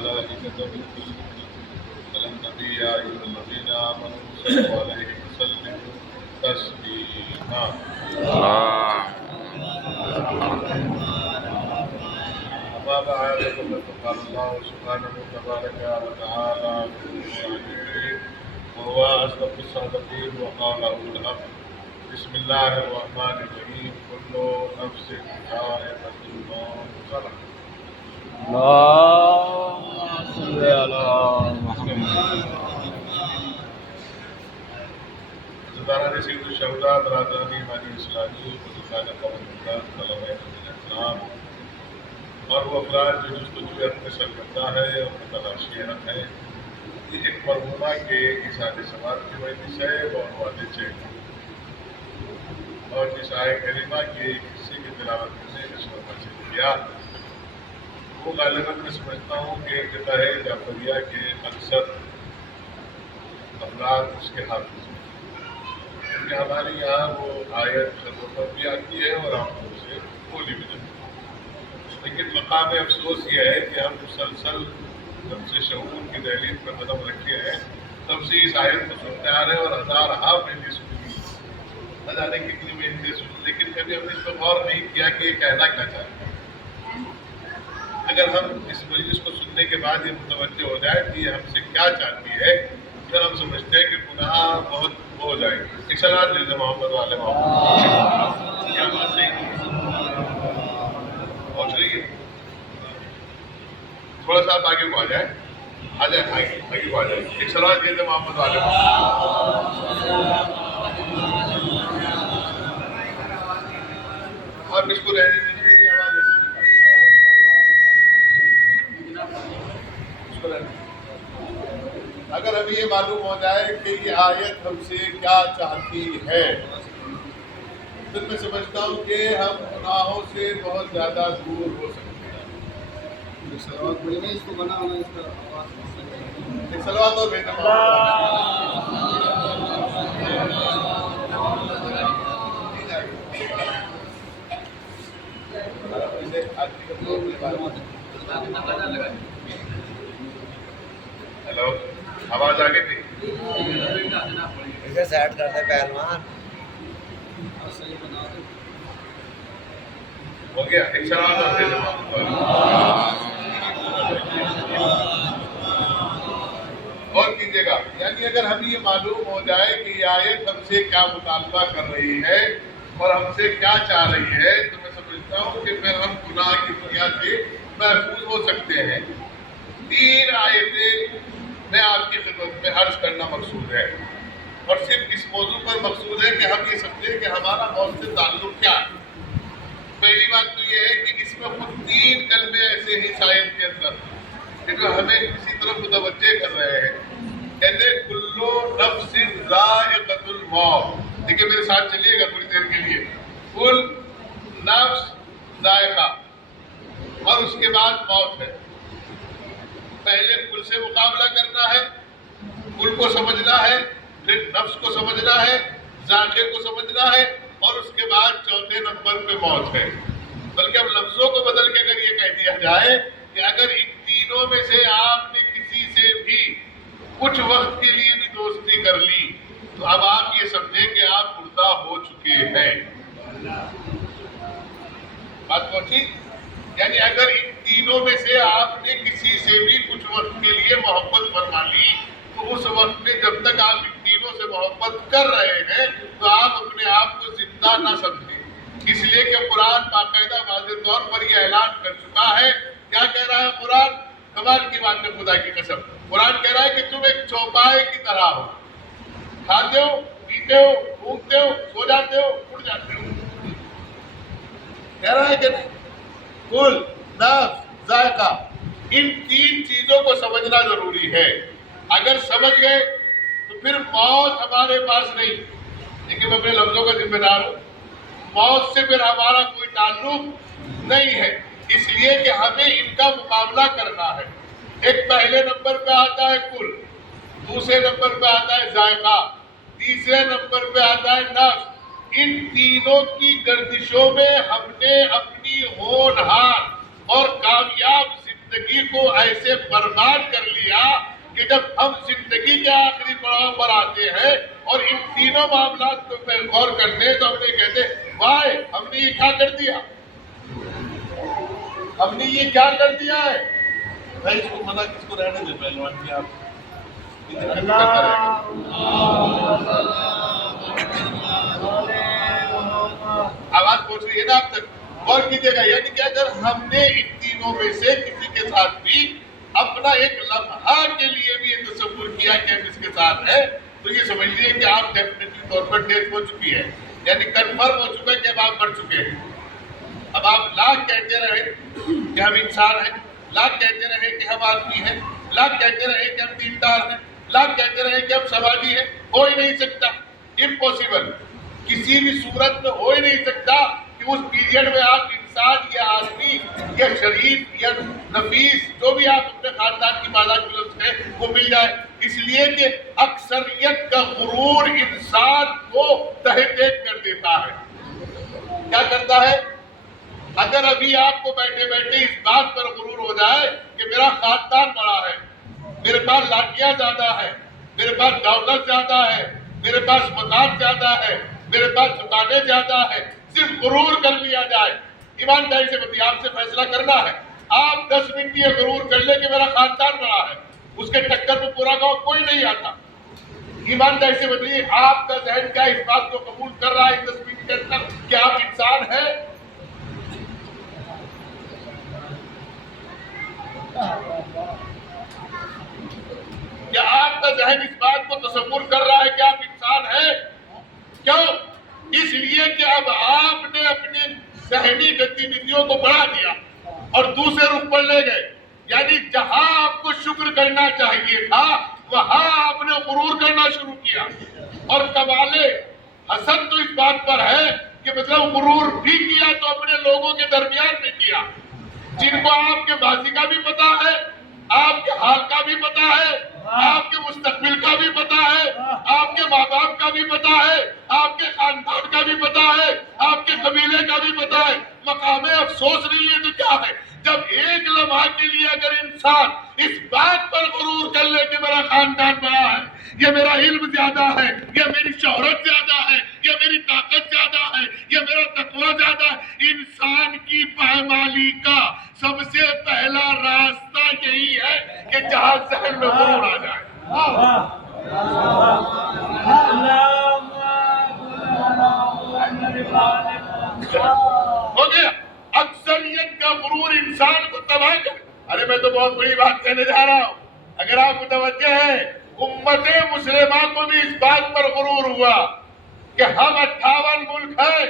وملائكته على النبي يا أيها الذين آمنوا صلوا عليه وسلموا تسليما. أما بعد فقد قال الله سبحانه تبارك وتعالى في القرآن الكريم وهو أصدق الصادقين وقال الحق. بسم الله الرحمن الرحيم كل نفس ذائقة الموت. اللهم صل على محمد. عزیزان سید الشہداء برادران ایمانی اسلامی بزرگان قوم طلباء السلام اور وہ افراد جو جستجو حق میں سرگردہ ہے اور تلاشی حق ہے، یہ ایک مرحومہ کے اظہار ثواب کی وجہ سے اور وعدے سے اور جس آئے کریمہ کے حصے کی تلاوت کرنے اس وقت حاصل کیا، وہ غالباً میں سمجھتا ہوں کہ ارتقاء جعفریہ کے اکثر افراد اس کے حافظ ہیں، کیونکہ ہمارے یہاں وہ آیت خطوں پر بھی آتی ہے اور عام طور سے بولی بھی جاتی ہے، لیکن مقام افسوس یہ ہے کہ ہم مسلسل جب سے شعور کی دہلیز پر قدم رکھے ہیں تب سے اس آیت کو سنتے آ رہے ہیں اور ہزارہا مہینے سنی، نہ جانے کتنی مہینے سنی، لیکن کبھی ہم نے اس پر غور نہیں کیا کہ یہ کہنا کیا چاہتا ہے۔ اگر ہم اس مجلس کو سننے کے بعد یہ متوجہ ہو جائے کہ یہ ہم سے کیا چاہتی ہے، پھر ہم سمجھتے ہیں کہ گناہ بہت ہو جائے گی۔ ایک صلاۃ لے محمد والے محمد، کیا بات صحیح پہنچ رہی ہے؟ تھوڑا سا آپ آگے کو آ جائیں، آگے کو آ جائیں۔ ایک صلاۃ لے محمد والے محمد۔ اور اس کو رہنے دینا، میری آواز ایسے اگر ہمیں یہ معلوم ہو جائے کہ یہ آیت ہم سے کیا چاہتی ہے، پھر میں سمجھتا ہوں کہ ہم گناہوں سے بہت زیادہ دور ہو سکتے ہیں۔ ایک صلوات اور بھیجنا ہیلو، آواز آگے تھی؟ اسے سیٹ کر دے پہلوان۔ ہو گیا؟ ایک صلوات اور بھیجنا۔ اور کیجیے گا، یعنی اگر ہمیں یہ معلوم ہو جائے کہ یہ آیت ہم سے کیا مطالبہ کر رہی ہے اور ہم سے کیا چاہ رہی ہے، تو میں سمجھتا ہوں کہ پھر ہم گناہ کی دنیا سے محفوظ ہو سکتے ہیں۔ 3 آیتیں میں آپ کی خدمت میں عرض کرنا مقصود ہے، اور صرف اس موضوع پر مقصود ہے کہ ہم یہ سمجھیں کہ ہمارا موت سے تعلق کیا ہے۔ پہلی بات تو یہ ہے کہ اس میں خود 3 کلمے ایسے ہیں اس آیت کے اندر کہ جو ہمیں کسی طرف متوجہ کر رہے ہیں۔ کہتے ہیں کلو نفس ذائقۃ الموت۔ دیکھیں میرے ساتھ چلیے گا تھوڑی دیر کے لیے۔ کل نفس ذائقہ، اور اس کے بعد موت ہے۔ پہلے کل سے مقابلہ کرنا ہے، کل کو سمجھنا ہے، پھر نفس کو سمجھنا ہے، ذائقے کو سمجھنا ہے، اور اس کے بعد چوتھے نمبر پہ موت ہے۔ بلکہ اب لفظوں کو بدل کے اگر یہ کہہ دیا جائے کہ اگر ان تینوں میں سے آپ نے کسی سے بھی کچھ وقت کے لیے بھی دوستی کر لی تو اب آپ یہ سمجھیں کہ آپ مردہ ہو چکے ہیں۔ بات پہنچی؟ یعنی اگر ان تینوں میں سے آپ نے کسی سے بھی کچھ وقت کے لیے محبت فرما لی تو اس وقت میں جب تک آپ ان تینوں سے محبت کر رہے ہیں تو آپ اپنے آپ کو زندہ نہ سمجھیں، اس لیے کہ قرآن باقاعدہ واضح طور پر یہ اعلان کر چکا ہے۔ کیا کہہ رہا ہے قرآن؟ کمال کی بات ہے، خدا کی قسم۔ قرآن کہہ رہا ہے کہ تم ایک چوپائے کی طرح ہو، کھاتے ہو، پیتے ہو، گھومتے ہو، سو جاتے ہو، اٹھ جاتے ہو۔ کہہ رہا ہے کہ نہیں؟ کل نفس ذائقہ، ان 3 چیزوں کو سمجھنا ضروری ہے۔ اگر سمجھ گئے تو پھر موت ہمارے پاس نہیں، لیکن میں اپنے لفظوں کا ذمہ دار ہوں، موت سے پھر ہمارا کوئی تعلق نہیں ہے، اس لیے کہ ہمیں ان کا مقابلہ کرنا ہے۔ ایک پہلے نمبر پہ آتا ہے کل، دوسرے نمبر پہ آتا ہے ذائقہ، تیسرے نمبر پہ آتا ہے نفس۔ ان تینوں کی گردشوں میں ہم نے اپنی ہونہار اور کامیاب زندگی کو ایسے برباد کر لیا کہ جب ہم زندگی کے آخری پڑاؤ پر آتے ہیں اور ان تینوں معاملات کو غور کرتے ہیں تو ہم نے کہتے ہیں وائے ہم نے یہ کیا کر دیا، ہم نے یہ کیا کر دیا ہے۔ بھائی اس کو منع کس کو رہنے دے پہلوان کی آپ آواز پہنچ رہی ہے نا آپ تک، غور کیجیے گا۔ یعنی کہ اگر ہم نے ان تینوں میں سے کسی کے ساتھ بھی اپنا ایک لمحہ کے لیے بھی یہ تصور کیا کہ ہم اس کے ساتھ ہیں تو یہ سمجھ لیجیے کہ آپ ڈیفینیٹلی طور پر ڈیتھ ہو چکی ہے، یعنی کنفرم ہو چکا ہے کہ اب آپ مر چکے ہیں۔ اب آپ لاکھ کہتے رہے کہ ہم انسان ہیں، لاکھ کہتے رہے کہ ہم آدمی ہیں، لاکھ کہتے رہے کہ ہم دیندار ہیں، لاکھ کہتے رہے کہ ہم سماجی ہیں، ہو ہی نہیں سکتا، امپوسیبل، کسی بھی صورت میں ہو ہی نہیں سکتا کہ اس پیریڈ میں آپ انسان یا آدمی یا شریف یا نفیس جو بھی آپ اپنے خاندان کی بازار میں ہیں وہ مل جائے، اس لیے کہ اکثریت کا غرور انسان کو تہہ دیکھ کر دیتا ہے۔ کیا کرتا ہے؟ اگر ابھی آپ کو بیٹھے بیٹھے اس بات پر غرور ہو جائے کہ میرا خاندان بڑا ہے، میرے پاس لاٹیاں زیادہ ہے، میرے پاس دولت زیادہ ہے، میرے پاس مکان زیادہ ہے، میرے پاس دکانیں زیادہ ہے، صرف غرور کر لیا جائے، ایمانداری سے بتائیے آپ سے فیصلہ کرنا ہے، آپ 10 منٹ یہ غرور کر لیں کہ میرا خاندان بڑا ہے، اس کے ٹکر میں پورا گاؤں کوئی نہیں آتا۔ ایمانداری سے بتائیے آپ کا ذہن کیا اس بات کو قبول کر رہا ہے 10 منٹ کے اندر کہ آپ انسان ہیں؟ کیا آپ کا ذہن اس بات کو تصور کر رہا ہے کہ آپ انسان ہیں؟ کیوں؟ اس لیے کہ اب آپ نے اپنی ذہنی گتیویدیوں کو بڑھا دیا اور دوسرے رخ پر لے گئے، یعنی جہاں آپ کو شکر کرنا چاہیے تھا وہاں آپ نے غرور کرنا شروع کیا، اور کمال حسن تو اس بات پر ہے کہ مطلب غرور بھی کیا تو اپنے لوگوں کے درمیان میں کیا، جن کو آپ کے ماضی کا بھی پتا ہے، آپ کے حال کا بھی پتا ہے، آپ کے مستقبل کا بھی پتا ہے، آپ کے ماں باپ کا بھی پتا ہے، آپ کے خاندان کا بھی پتا ہے، آپ کے قبیلے کا بھی پتا ہے۔ مقام افسوس نہیں ہے تو کیا ہے جب ایک لمحہ کے لیے اگر انسان اس بات پر غرور کر لے کہ میرا خاندان بڑا ہے، یا میرا علم زیادہ ہے، یا میری شہرت زیادہ ہے، یا میری طاقت زیادہ ہے، یا میرا تقویٰ زیادہ ہے۔ انسان کی پائمالی کا سب سے پہلا راستہ یہی ہے کہ جہاں ذہن میں غرور آ جائے۔ ہو گیا، اکثریت کا غرور انسان کو تباہ کر۔ ارے میں تو بہت بڑی بات کہنے جا رہا ہوں، اگر آپ متوجہ ہیں، امت مسلمہ کو بھی اس بات پر غرور ہوا کہ ہم 58 ملک ہیں،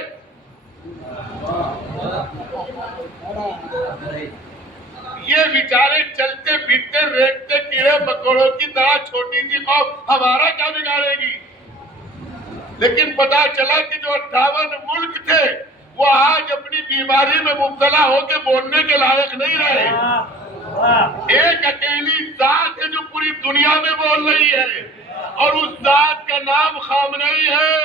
یہ بیچارے چلتے پھرتے ریٹتے کیڑے مکوڑوں کی طرح چھوٹی سی قوم ہمارا کیا بگاڑے گی؟ لیکن پتا چلا کہ جو 58 ملک تھے وہ آج اپنی بیماری میں مبتلا ہو کے بولنے کے لائق نہیں رہے۔ ایک اکیلی ذات ہے جو پوری دنیا میں بول رہی ہے اور اس ذات کا نام خامنئی ہے۔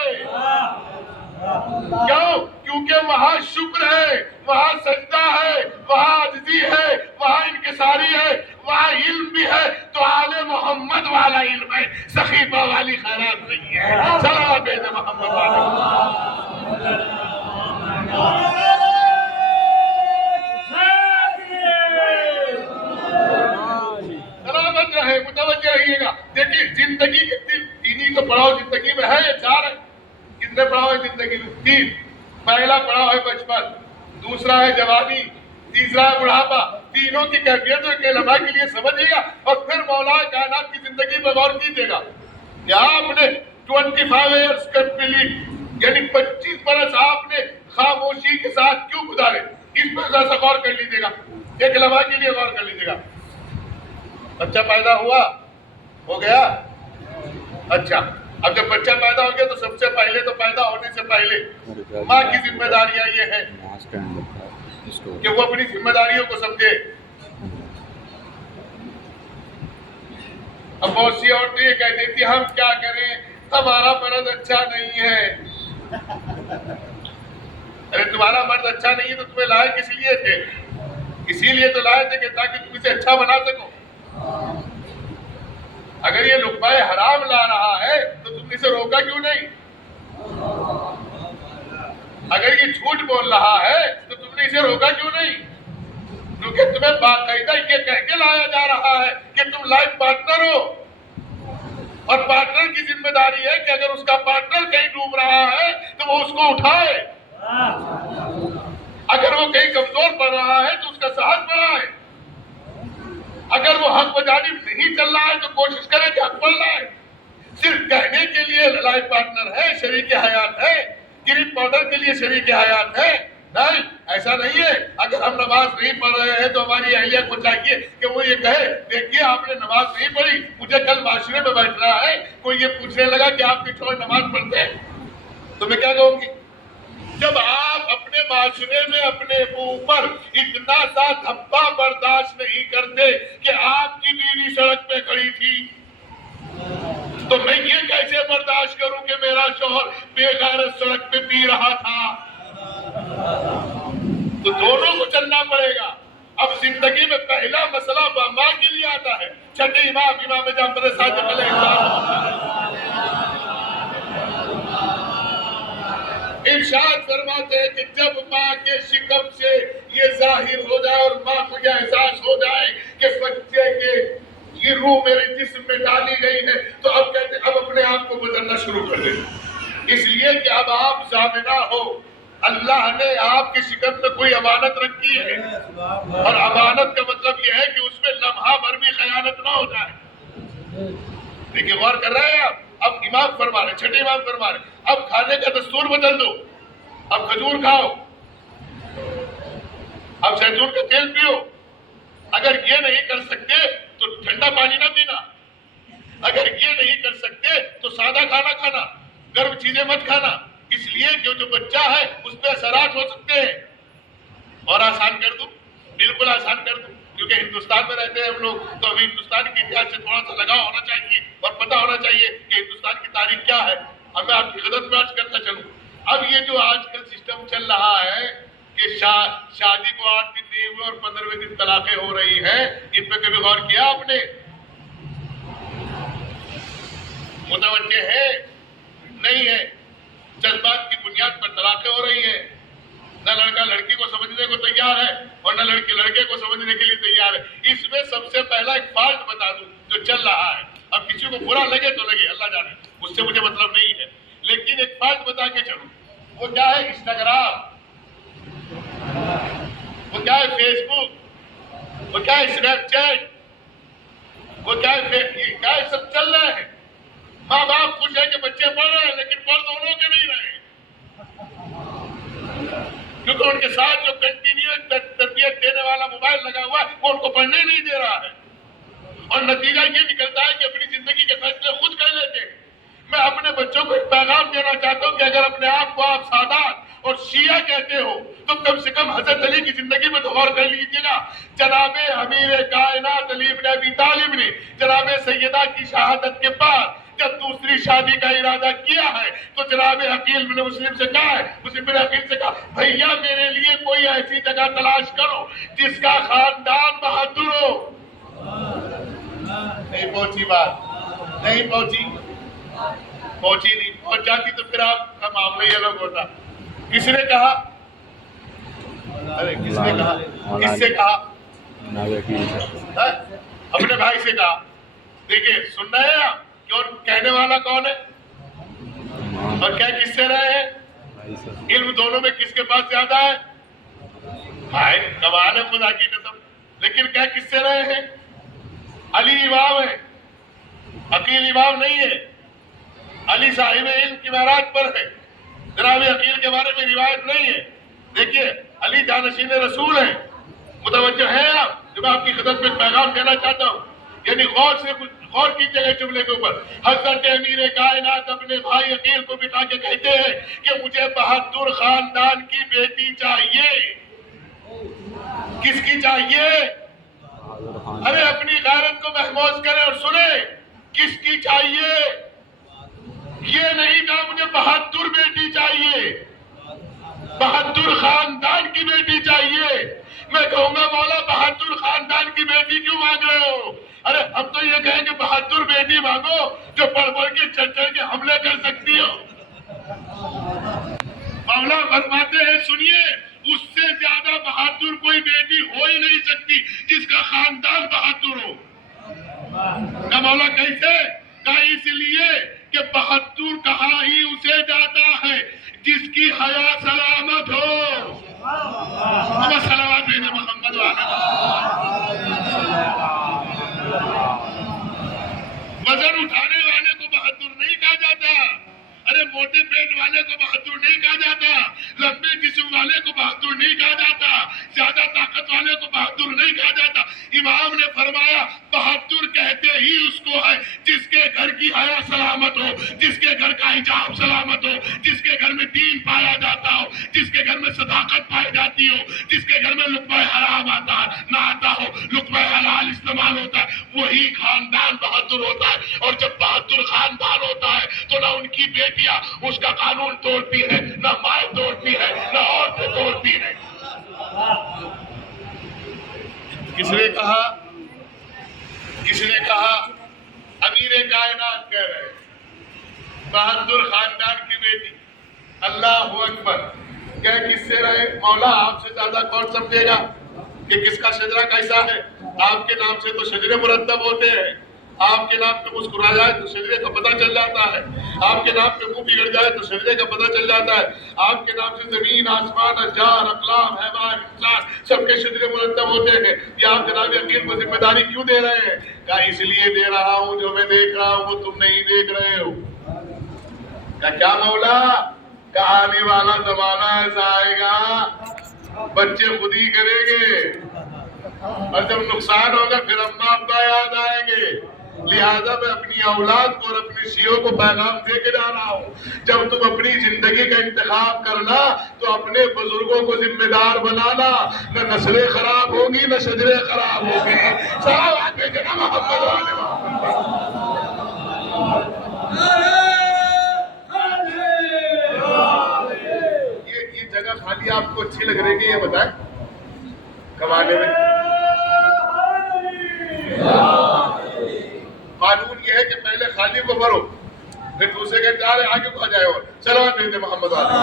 کیوں؟ کیونکہ وہاں شکر ہے، وہاں سجدہ ہے، وہاں عجزی ہے، وہاں انکساری ہے، وہاں علم بھی ہے تو آل محمد والا علم ہے، سخیفہ والی خیرات نہیں ہے۔ صلوات بھیجے محمد والے۔ سلامت رہے، متوجہ رہیے گا۔ دیکھیں زندگی کے تین تو پڑاؤ زندگی میں ہے، یہ 4 ہے۔ کتنے پڑاؤ ہے زندگی میں؟ 3۔ پہلا پڑاؤ ہے بچپن، دوسرا ہے جوانی، تیسرا ہے بڑھاپا۔ تینوں کی کیفیتوں کے لمحہ کے لیے سمجھیے گا اور پھر مولا کائنات کی زندگی پر غور کیجیے گا۔ یہاں آپ نے 25 ایئرس کمپلیٹ، یعنی 25 برس آپ نے خاموشی کے ساتھ کیوں گزارے؟ اس پر ذرا سا غور کر لیجیے گا، ایک لمحہ کے لیے غور کر لیجیے گا۔ بچہ پیدا ہوا، ہو گیا، اچھا اب جب بچہ پیدا ہو گیا تو سب سے پہلے تو پیدا ہونے سے پہلے ماں کی ذمہ داریاں یہ ہیں کہ وہ اپنی ذمہ داریوں کو سمجھے۔ اب بہت سی عورتیں یہ کہہ دیتی ہم کیا کریں، ہمارا مرد اچھا نہیں ہے۔ ارے تمہارا مرد اچھا نہیں ہے تو تمہیں لائے کس لیے تھے؟ اسی لیے تو لائے تھے کہ تاکہ تم اسے اچھا بنا سکو. اگر یہ لقمہ حرام لا رہا ہے تو تم نے اسے روکا کیوں نہیں؟ اگر یہ جھوٹ بول رہا ہے تو تم نے اسے روکا کیوں نہیں؟ کیونکہ تمہیں باقاعدہ یہ کہہ کے لایا جا رہا ہے کہ تم لائف پارٹنر ہو، اور پارٹنر کی ذمہ داری ہے کہ اگر اس کا پارٹنر کہیں ڈوب رہا ہے تو وہ اس کو اٹھائے، اگر وہ کہیں کمزور پڑ رہا ہے تو اس کا ساتھ بڑھائے، اگر وہ حق بجانب نہیں چل رہا ہے تو کوشش کرے کہ حق پر لائے. صرف کہنے کے لیے لائف پارٹنر ہے، شریک حیات ہے، گرین پاؤڈر کے لیے شریک حیات ہے، نہیں، ایسا نہیں ہے. اگر ہم نماز نہیں پڑھ رہے ہیں تو ہماری اہلیہ کو چاہیے کہ وہ یہ کہے دیکھیے آپ نے نماز نہیں پڑھی، مجھے کل معاشرے میں بیٹھنا ہے، کوئی یہ پوچھنے لگا کہ آپ کے شوہر نماز پڑھتے ہیں تو میں کیا کہوں گی؟ جب آپ اپنے معاشرے میں اپنے اوپر اتنا سا دھبا برداشت نہیں کرتے کہ آپ کی بیوی سڑک پہ کھڑی تھی، تو میں یہ کیسے برداشت کروں کہ میرا شوہر بے غیرت سڑک پہ پی رہا تھا؟ تو دونوں کو چلنا پڑے گا. اب زندگی میں پہلا مسئلہ ماں کے لیے آتا ہے. چھٹے امام جعفر صادق علیہ السلام ارشاد فرماتے ہیں کہ جب ماں کے شکم سے یہ ظاہر ہو جائے اور ماں کو یہ احساس ہو جائے کہ بچے کے یہ روح میرے جسم میں ڈالی گئی ہے تو اب کہتے ہیں اب اپنے آپ کو بدلنا شروع کر دیں. اس لیے کہ اب آپ ضامنہ ہو، اللہ نے آپ کی شکم میں کوئی امانت رکھی ہے، اور امانت کا مطلب یہ ہے کہ اس میں لمحہ بھر بھی خیانت نہ ہو جائے. دیکھیں غور کر رہے ہیں آپ. اب امام فرما رہے، چھٹے امام فرما رہے اب کھانے کا دستور بدل دو، اب کھجور کھاؤ، اب زیتون کا تیل پیو. اگر یہ نہیں کر سکتے تو ٹھنڈا پانی نہ پینا، اگر یہ نہیں کر سکتے تو سادہ کھانا کھانا، گرم چیزیں مت کھانا. اس لیے کہ جو بچہ ہے اس پہ اثرات ہو سکتے ہیں. اور آسان کر دوں، بالکل آسان کر دوں، کیونکہ ہندوستان میں رہتے ہیں ہم لوگ تو ابھی ہندوستان کے اتحاد سے تھوڑا سا لگاؤ ہونا چاہیے اور پتہ ہونا چاہیے کہ ہندوستان کی تاریخ کیا ہے. اب میں آپ کی خدمت میں عرض کرتا چلوں. اب یہ جو آج کل سسٹم چل رہا ہے کہ شادی کو 8 دن نہیں ہوئے اور 15ویں دن طلاقیں ہو رہی ہیں، ان پہ کبھی غور کیا آپ نے؟ متوجہ ہے؟ نہیں ہے. جذبات کی بنیاد پر طلاقیں ہو رہی ہیں. نہ لڑکا لڑکی کو سمجھنے کو تیار ہے اور نہ لڑکی لڑکے کو سمجھنے کے لیے تیار ہے. اس میں سب سے پہلا ایک فالٹ بتا دوں جو چل رہا ہے. اب کسی کو برا لگے تو لگے، اللہ جانے، اس سے مجھے مطلب نہیں ہے، لیکن ایک فالٹ بتا کے چلوں. وہ کیا ہے؟ انسٹاگرام، وہ کیا ہے؟ فیس بک، وہ کیا ہے؟ اسنیپ چیٹ، وہ کیا ہے؟ کیا ہے؟ سب چل رہے ہیں. ماں باپ خوش ہے کہ بچے پڑھ رہے ہیں، لیکن پڑھ دونوں کے نہیں رہے، کیونکہ ان کے ساتھ جو کنٹینیوس تربیت دینے والا موبائل لگا ہوا ہے وہ ان کو پڑھنے نہیں دے رہا ہے. اور نتیجہ یہ نکلتا ہے کہ اپنی زندگی کے فیصلے خود کر لیتے ہیں. میں اپنے بچوں کو ایک پیغام دینا چاہتا ہوں کہ اگر اپنے آپ کو آپ سادات اور شیعہ کہتے ہو تو کم سے کم حضرت علی کی زندگی میں تو غور کر لیجیے گا. جناب امیر کائنات علی بن ابی طالب نے جناب سیدہ کی شہادت کے بعد جب دوسری شادی کا ارادہ کیا ہے تو جناب عقیل بن مسلم سے کہا ہے، مسلم بن عقیل سے کہا بھیا میرے لیے کوئی ایسی جگہ تلاش کرو جس کا خاندان بہادر ہو. نہیں پہنچی بات، نہیں پہنچی نہیں. پہنچ جاتی تو پھر آپ کا معاملہ یہ الگ ہوتا. کس نے کہا؟ ارے کس نے کہا؟ کس سے کہا؟ اپنے بھائی سے کہا. دیکھیے سن رہے ہیں آپ کہنے والا کون ہے اور کیا کس سے رہے ہیں؟ علم دونوں میں کس کے پاس زیادہ ہے؟ بھائی کمال ہے خدا کی قسم. لیکن کیا کس سے رہے ہیں؟ علی امام ہے، عقیل امام نہیں ہے. علی صاحب علم کی معراج پر ہے، جناب عقیل کے بارے میں روایت نہیں ہے. دیکھیے علی جانشین رسول ہیں. متوجہ ہیں آپ؟ جو میں آپ کی خدمت میں پیغام دینا چاہتا ہوں، یعنی غور کیجیے گا جملے کے اوپر. حضرت امیر کائنات اپنے بھائی عقیل کو بٹھا کے کہتے ہیں کہ مجھے بہادر خاندان کی بیٹی چاہیے. کس کی چاہیے؟ ارے اپنی غیرت کو محفوظ کریں اور سنیں، کس کی چاہیے؟ یہ نہیں کہا مجھے بہادر بیٹی چاہیے، بہادر خاندان کی بیٹی چاہیے. میں کہوں گا مولا بہادر خاندان کی بیٹی کیوں مانگ رہے ہو؟ ارے ہم تو یہ کہیں کہ بہادر بیٹی مانگو جو پڑھ پڑھ کے چڑھ کے حملے کر سکتی ہو۔ مولا فرماتے ہیں سنیے، اس سے زیادہ بہادر کوئی بیٹی ہو ہی نہیں سکتی جس کا خاندان بہادر ہو۔ کہ مولا کیسے؟ کہ اس لیے کہ بہادر کہا ہی اسے جاتا ہے جس کی حیا سلامت ہو۔ ہمیں صلوات بھیجے محمد وزن اٹھانے والے کو بہادر نہیں کہا جاتا، ارے موٹے پیٹ والے کو بہادر نہیں کہا جاتا، لمبے جسم والے کو بہادر نہیں کہا جاتا، زیادہ طاقت والے کو بہادر نہیں کہا جاتا۔ امام نے فرمایا بہادر کہتے ہی اس کو ہے جس کے گھر کی حیا سلامت ہو، جس کے گھر کا حجاب سلامت ہو، جس کے گھر میں دین پایا جاتا ہو، جس کے گھر میں صداقت پائی جاتی ہو، جس کے گھر میں لقمہ حرام نہ آتا ہو، لقمہ حلال استعمال ہوتا ہے، وہی خاندان بہادر ہوتا ہے۔ اور جب بہادر خاندان ہوتا ہے تو نہ ان کی بیٹیاں اس کا قانون توڑتی ہے، نہ مائیں توڑتی ہے، نہ عورتیں توڑتی ہے۔ کس نے کہا؟ کس نے کہا؟ امیر کائنات کہہ رہے ہیں بہادر خاندان کی بیٹی۔ اللہ اکبر! کہہ کس سے رہے؟ مولا آپ سے زیادہ کون سمجھے گا کہ کس کا شجرہ کیسا ہے؟ آپ کے نام سے تو شجرے مرتب ہوتے ہیں، آپ کے نام پہ مسکرا جائے تو شجرے کا پتہ چل جاتا ہے، آپ کے نام پہ منہ بگڑ جائے تو شجرے کا پتہ چل جاتا ہے، آپ کے نام سے زمین آسمان اشجار اقلام حیوان انسان سب کے شجرے مرتب ہوتے ہیں۔ یہ آپ جناب یقین کو ذمہ داری کیوں دے رہے ہیں؟ کہا اس لیے دے رہا ہوں جو میں دیکھ رہا ہوں وہ تم نہیں دیکھ رہے ہو۔ کہا کیا مولا؟ کہا آنے والا زمانہ ایسا آئے گا بچے خود ہی کریں گے، اور جب نقصان ہوگا پھر اماں ابا یاد آئیں گے۔ لہذا میں اپنی اولاد کو اور اپنی شیعوں کو پیغام دے کے جا رہا ہوں، جب تم اپنی زندگی کا انتخاب کرنا تو اپنے بزرگوں کو ذمہ دار بنانا، نہ نسلیں خراب ہوگی نہ شجریں خراب ہوگی۔ صلوات بھیجے نا محمد والے محمد۔ یہ جگہ خالی آپ کو اچھی لگ رہی ہے یہ بتائیں کمانے میں؟ قانون یہ ہے کہ پہلے خالی کو بھرو پھر دوسرے کے جا رہے آگے کو آ جائے۔ اور صلوات بھیجے محمد والے۔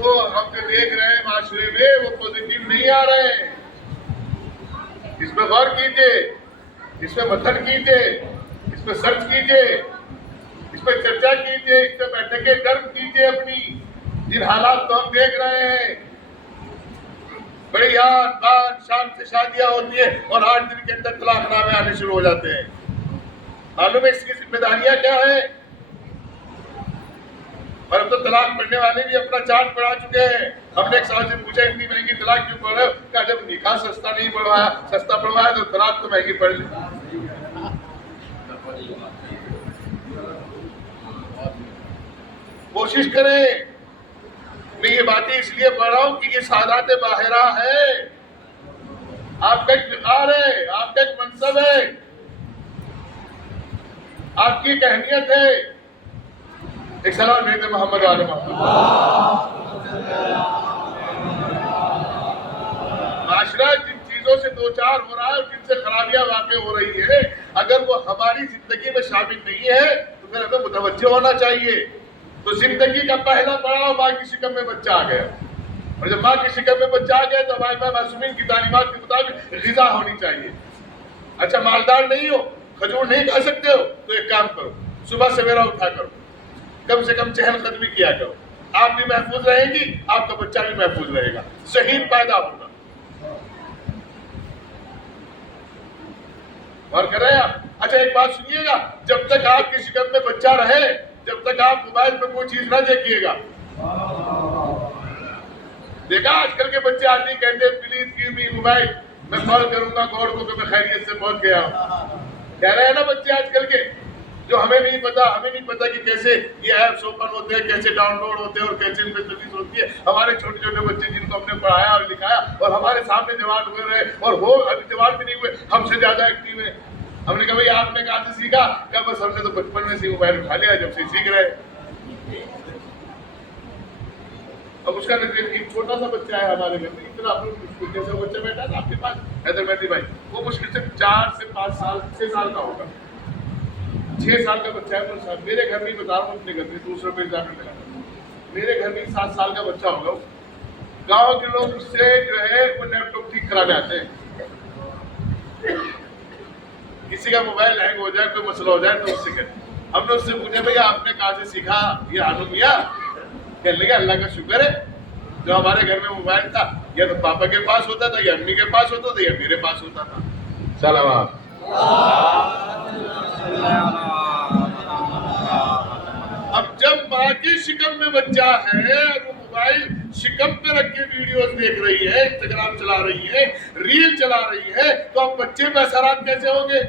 وہ ہم جو دیکھ رہے ہیں معاشرے میں وہ پوزیٹیو نہیں آ رہے ہیں، اس پہ غور کیجئے، اس پہ متن کیجئے، اس پہ سرچ کیجئے، اس پہ چرچا کیجئے، اس پہ بیٹھکیں درج کیجئے اپنی۔ جن حالات کو ہم دیکھ رہے ہیں، بڑی آن شان سے شادیاں ہوتی ہیں اور 8 دن کے اندر طلاق نامے آنے شروع ہو جاتے ہیں۔ معلوم ہے اس کی ذمہ داریاں کیا ہیں؟ اور اب تو طلاق پڑھنے والے بھی اپنا چارٹ پڑھا چکے ہیں۔ ہم نے ایک صاحب سے پوچھا اتنی مہنگی طلاق کیوں پڑھ رہے ہو؟ کہا جب نکاح سستا نہیں پڑھوایا، سستا پڑھوایا تو طلاق تو مہنگی پڑھ لی۔ کوشش کریں، میں یہ باتیں اس لیے پڑھ رہا ہوں کہ یہ سعادت باہرہ ہے، آپ کا ایک وقار ہے، آپ کا ایک منصب ہے، آپ کی ایک اہمیت ہے۔ ایک سلام بھیجتے محمد والے محمد۔ معاشرہ جن چیزوں سے دوچار ہو رہا ہے اور جن سے خرابیاں واقع ہو رہی ہے، اگر وہ ہماری زندگی میں شامل نہیں ہے تو پھر ہمیں متوجہ ہونا چاہیے۔ تو زندگی کا پہلا پڑاؤ ماں کی شکم میں بچہ آ گیا، اور جب ماں کی شکم میں بچہ آ گیا تو ہمارے پاس معصومین کی تعلیمات کے مطابق غذا ہونی چاہیے۔ اچھا مالدار نہیں ہو، کھجور نہیں کھا سکتے ہو تو ایک کام کرو، صبح سویرا اٹھا کرو، کم سے کم چہل قدمی کیا کرو، آپ بھی محفوظ رہیں گی، آپ کا بچہ بھی محفوظ رہے گا، صحیح پیدا ہوگا۔ اور کر رہے ہیں آپ؟ اچھا ایک بات سنیے گا، جب تک آپ کی شکم میں بچہ رہے، جب تک آپ موبائل پہ کوئی چیز نہ دیکھیے گا۔ دیکھا آج کل کے بچے آتے ہی کہتے ہیں پلیز گیو می موبائل، میں کال کروں گا گاڈ کو کہ میں خیریت سے پہنچ گیا ہوں۔ کہہ رہے ہیں نا بچے آج کل کے، جو ہمیں نہیں پتا کہ کیسے یہ ایپس اوپن ہوتے ہیں، کیسے ڈاؤن لوڈ ہوتے ہیں اور کیسے ان پہ سروس ہوتی ہے۔ ہمارے چھوٹے چھوٹے بچے جن کو ہم نے پڑھایا اور لکھایا اور ہمارے سامنے جوان ہوئے رہے، اور وہ ابھی جوان بھی نہیں ہوئے، ہم سے زیادہ ایکٹیو ہیں۔ ہم نے کہا بھائی آپ نے کہاں سے سیکھا؟ کہ بس ہم نے تو بچپن میں سے موبائل اٹھا لیا، جب سے سیکھ رہے۔ اب اس کا ایک چھوٹا سا بچہ ہے ہمارے گھر میں، اتنا جیسا بچہ بیٹھا تھا آپ کے پاس حیدر مہدی بھائی، وہ مشکل سے 4 سے 5 سال 6 سال کا ہوگا، 6 سال کا بچہ ہے. میرے گھر میں بتا رہا ہوں، اپنے گھر میں دوسروں پہ جا کر ملا، میرے گھر میں 7 سال کا بچہ ہوگا. گاؤں کے لوگ اس سے جو ہے وہ لیپ ٹاپ ٹھیک کرانے آتے ہیں. کسی کا موبائل ہینگ ہو جائے، کوئی مسئلہ ہو جائے تو اس سے کہتے. ہم نے اس سے پوچھا بھائی آپ نے کہاں سے سیکھا یہ آنو میاں؟ کہنے لگا اللہ کا شکر ہے جو ہمارے گھر میں موبائل تھا یا تو پاپا کے پاس ہوتا تھا یا امی کے پاس ہوتا تھا یا میرے پاس ہوتا تھا. سلام. اب جب ماں کی شکم میں بچہ ہے اور وہ موبائل شکم پہ رکھ کے ویڈیوز دیکھ رہی ہے، انسٹاگرام چلا رہی ہے، ریل چلا رہی ہے، تو اب بچے پہ اثرات کیسے ہوں گے؟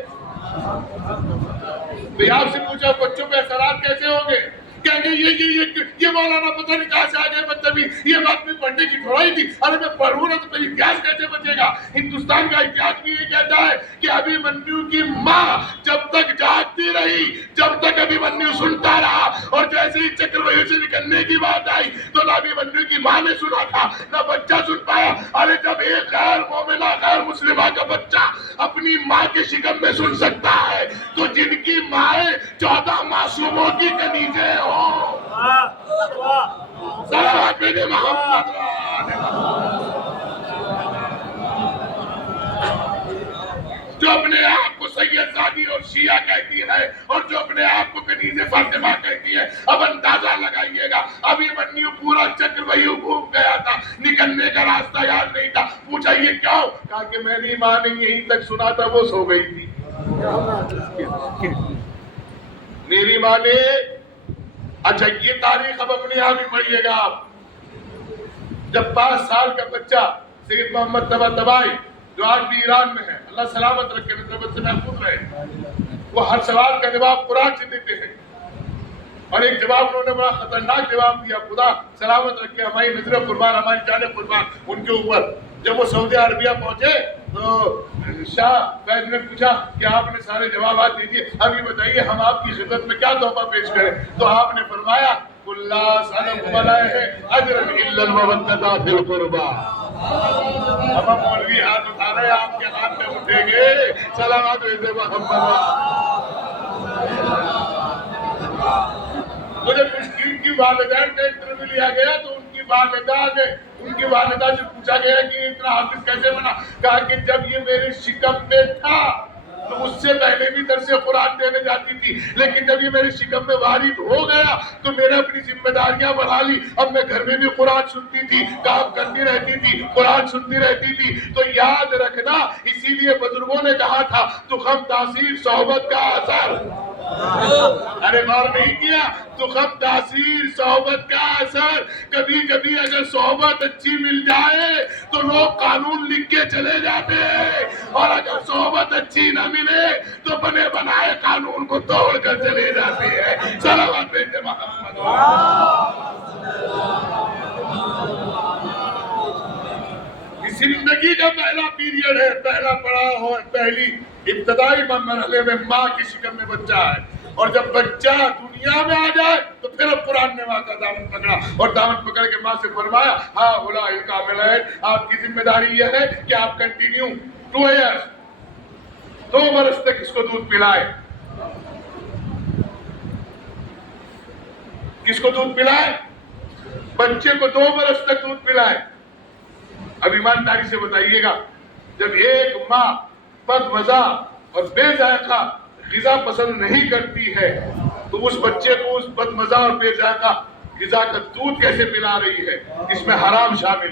آپ سے پوچھا بچوں پہ اثرات کیسے ہوں گے؟ کہیں گے یہ مولانا پتہ نہیں کہاں سے آ گئے بدتمی، یہ بات میں پڑھنے کی تھوڑا ہی تھی، ارے میں پڑھوں نا تو پھر اتہاس کیسے بچے گا؟ ہندوستان کا اتہاس بھی یہ کہتا ہے کہ ابھیمنیو کی ماں جب تک جاگتی رہی، جب تک ابھیمنیو سنتا رہا، اور جیسے ہی چکرویو سے نکلنے کی بات آئی تو نہ ابھیمنیو کی ماں نے سنا تھا نہ بچہ سن پایا. ارے جب ایک غیر مومنہ غیر مسلمہ کا بچہ اپنی ماں کے شکم میں سن سکتا ہے تو جن کی مائیں 14 معصوموں کی کنیزیں ہوں. صلوات میرے محمد جو اپنے آپ کو سید زادی اور شیعہ کہتی ہے اور جو اپنے آپ کو کنیز فاطمہ کہتی ہے، اب اندازہ لگائیے گا ابھیمنیو پورا چکرویو گھوم گیا تھا، نکلنے کا راستہ یاد نہیں تھا. پوچھا یہ کیوں؟ کہا کہ میری ماں نے یہیں تک سنا تھا وہ سو گئی تھی. میری ماں نے، اچھا یہ تاریخ اب اپنے آپ ہی پڑھیے گا آپ. جب 5 سال کا بچہ سید محمد طباطبائی جو آج بھی ایران میں ہے، اللہ سلامت رکھے، نسبت سے محفوظ رہے، وہ ہر سوال کا جواب قرآن سے دیتے ہیں. اور ایک جواب انہوں نے بڑا خطرناک جواب دیا، خدا سلامت رکھے، ہماری نظر قربان، ہماری جان قربان ان کے اوپر. جب وہ سعودی عربیہ پہنچے تو شاہ فیض نے پوچھا کہ آپ نے سارے جوابات دے دیے، اب یہ بتائیے ہم آپ کی خدمت میں کیا تحفہ پیش کریں؟ تو آپ نے فرمایا اللہ سلام علیہ اجر الا المودۃ فی القربى. اب ہم مولوی ہاتھ اٹھا رہے ہیں، آپ کے ہاتھ میں اٹھیں گے. سلامات مجھے ان کی والدین کا انٹرویو لیا گیا تو ان کی والدہ سے پوچھا گیا کہ اتنا حافظ کیسے بنا؟ کہا کہ جب یہ میرے شکم میں تھا تو اس سے پہلے بھی درس قرآن دینے جاتی تھی، لیکن جب یہ میرے شکم میں وارد ہو گیا تو میں نے اپنی ذمہ داریاں بڑھا لی. اب میں گھر میں بھی قرآن سنتی تھی، کام کرتی رہتی تھی، قرآن سنتی رہتی تھی. تو یاد رکھنا، اسی لیے بزرگوں نے کہا تھا تخم تاثیر صحبت کا اثر. ارے غور نہیں کیا؟ تخم تاثیر صحبت کا اثر. کبھی کبھی اگر صحبت اچھی مل جائے تو لوگ قانون لکھ کے چلے جاتے ہیں، اور اگر صحبت اچھی نہ ملے تو بنے بنائے قانون کو توڑ کر چلے جاتے ہیں. صلوات بیٹے محمد. زندگی کا پہلا پیریڈ ہے، پہلا پڑاؤ ہے، پہلی ابتدائی مرحلے میں ماں کی شکم میں بچہ ہے. اور جب بچہ دنیا میں آ جائے تو پھر اب قرآن نے ماں کا دامن پکڑا اور دامن پکڑ کے ماں سے فرمایا ہاں اولئک الکاملین، آپ کی ذمہ داری یہ ہے کہ آپ کنٹینیو 2 ایئرس 2 برس تک اس کو دودھ پلائے. کس کو دودھ پلائے؟ بچے کو 2 برس تک دودھ پلائے. اب ایمانداری سے بتائیے گا، جب ایک ماں بد مزہ اور بے ذائقہ غذا پسند نہیں کرتی ہے تو اس بچے کو اس بد مزہ اور بے ذائقہ غذا کا دودھ کیسے پلا رہی ہے؟ اس میں حرام شامل.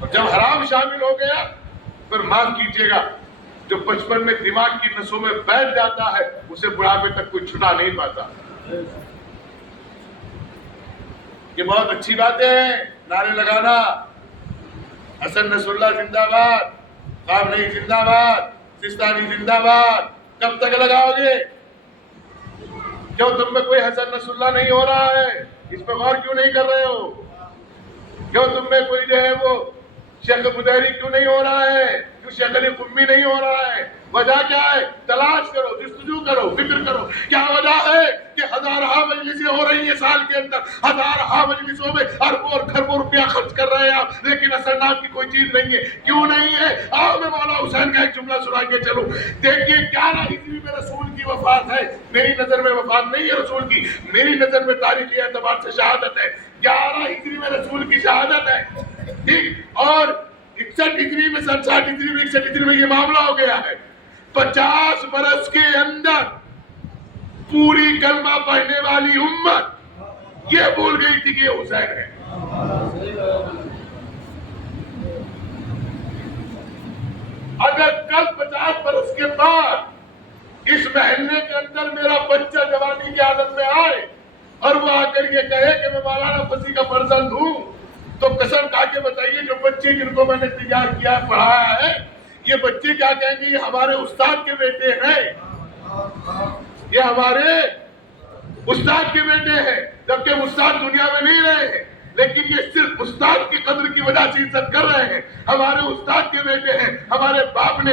اور جب حرام شامل ہو گیا پھر معاف کیجیے گا، جو بچپن میں دماغ کی نسوں میں بیٹھ جاتا ہے اسے بڑھاپے تک کوئی چھٹا نہیں پاتا. یہ بہت اچھی باتیں ہیں، نعرے لگانا، حسن نصر اللہ زندہ باد، خامنئی زندہ باد، سستانی زندہ باد. کب تک لگاؤ گے؟ کیوں تم میں کوئی حسن نصر اللہ نہیں ہو رہا ہے؟ اس پہ غور کیوں نہیں کر رہے ہو؟ کیوں تم میں کوئی جو ہے وہ شیخ بدیری کیوں نہیں ہو رہا ہے؟ کیوں شیخ علی قمی نہیں ہو رہا ہے؟ وجہ کیا ہے؟ تلاش کرو، جستجو کرو، فکر کرو. کیا وجہ ہے کہ ہزارہ مجلسیں ہو رہی ہیں سال کے اندر، ہزارہ مجلسوں میں اربوں اور کھربوں روپیہ خرچ کر رہے ہیں آپ، لیکن اثر نام کی کوئی چیز نہیں ہے. کیوں نہیں ہے؟ آؤ میں مولا حسین کا ایک جملہ سنا کے چلوں. دیکھیے 11 ہجری میں رسول کی وفات ہے. میری نظر میں وفات نہیں ہے رسول کی، میری نظر میں تاریخی اعتبار سے شہادت ہے. 11 ہجری میں رسول کی شہادت ہے، ٹھیک. اور 61 ہجری میں 60 ہجری میں 61 ہجری میں یہ معاملہ ہو گیا ہے. 50 برس کے اندر پوری کلمہ پڑھنے والی امت یہ بھول گئی تھی کہ یہ حسین ہے. اگر کل 50 برس کے بعد اس محلے کے اندر میرا بچہ جوانی کی حالت میں آئے اور وہ آ کر یہ کہے کہ میں مولانا فصیح کا فرزند ہوں، تو قسم کھا کے بتائیے جو بچے جن کو میں نے تیار کیا پڑھایا ہے، یہ بچے کیا کہیں گے؟ یہ ہمارے استاد کے بیٹے ہیں، یہ ہمارے استاد کے بیٹے ہیں. جبکہ استاد دنیا میں نہیں رہے ہیں، لیکن یہ صرف استاد کی قدر کی وجہ سے عزت کر رہے ہیں. ہمارے استاد کے بیٹے ہیں. ہمارے باپ نے،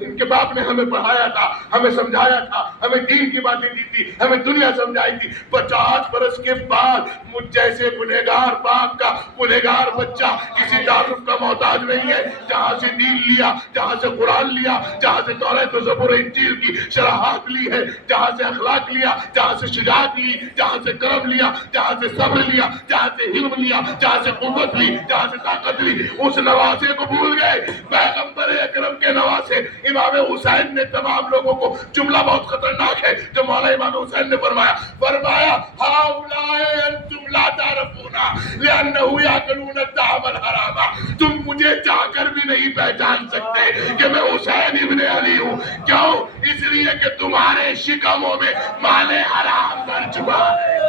ان کے باپ نے ہمیں پڑھایا تھا، ہمیں سمجھایا تھا، ہمیں دین کی باتیں دی تھی، ہمیں دنیا سمجھائی تھی. 50 برس کے بعد مجھ جیسے گنہگار باپ کا گنہگار بچہ کسی تعارف کا محتاج نہیں ہے. جہاں سے دین لیا، جہاں سے قرآن لیا، جہاں سے توریت و زبور و انجیل کی شرحات لی ہے، جہاں سے اخلاق لیا، جہاں سے شجاعت لی، جہاں سے کرم لیا، جہاں سے صبر لیا، جہاں سے علم لیا، جہاں سے قوت لی، جہاں سے طاقت لی، اس نواسے کو بھول گئے. پیغمبر اکرم کے نواسے امام حسین نے تمام لوگوں کو، جملہ بہت خطرناک ہے جو مولا امام حسین نے فرمایا ہاؤلائے انتم لا تعرفونا لأنه یاکلون الطعام الحرام. تم مجھے چاہ کر بھی نہیں پہچان سکتے کہ میں حسین ابن علی ہوں. کیوں؟ اس لیے کہ تمہارے شکموں میں مال حرام بھر چکا ہے.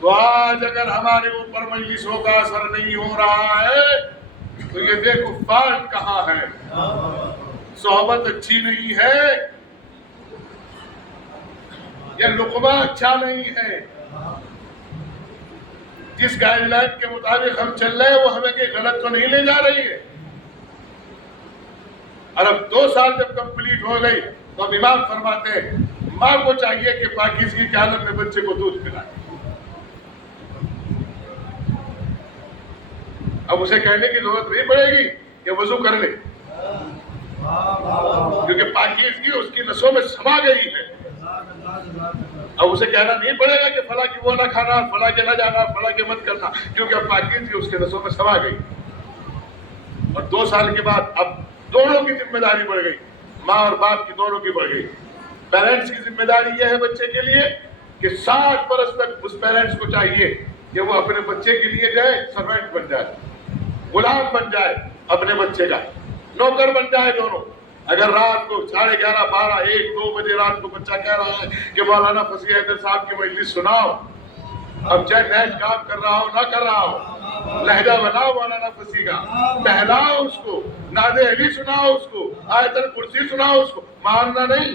تو آج اگر ہمارے اوپر مجلسوں کا اثر نہیں ہو رہا ہے تو یہ دیکھو فالٹ کہاں ہے. صحبت اچھی نہیں ہے یا لقمہ اچھا نہیں ہے. جس گائیڈ لائن کے مطابق ہم چل رہے ہیں وہ ہمیں کہ غلط تو نہیں لے جا رہی ہے. اور اب 2 سال جب کمپلیٹ ہو گئی تو اب امام فرماتے ہیں ماں کو چاہیے کہ پاکیزگی کی حالت میں بچے کو دودھ پلائے. اب اسے کہنے کی ضرورت نہیں پڑے گی کہ وضو کر لے، کیونکہ پاکیزگی اس کی نسوں میں سما گئی ہے. اب اسے کہنا نہیں پڑے گا کہ فلاں کی وہ نہ کھانا، فلاں کے نہ جانا، فلاں کے مت کرنا، کیونکہ اب پاکیزگی اس کے نسوں میں سما گئی. اور 2 سال کے بعد اب دونوں کی ذمہ داری بڑھ گئی، ماں اور باپ کی دونوں کی بڑھ گئی. پیرنٹس کی ذمہ داری یہ ہے بچے کے لیے کہ 60 برس تک اس پیرنٹس کو چاہیے کہ وہ اپنے بچے کے لیے جائے، سروینٹ بن جائے، غلام بن جائے، اپنے بچے کا نوکر بن جائے دونوں. اگر رات کو 11:30 12 1 2 بجے رات کو بچہ کہہ رہا ہے کہ مولانا فصیح حیدر صاحب کی مجلس سناؤ، اب چاہے نیٹ کام کر رہا ہو نہ کر رہا ہو، لہجہ بناؤ مولانا فصیح کا، بہلاؤ اس کو، نعت علی سناؤ اس کو، آیت الکرسی سناؤ اس کو، مارنا نہیں.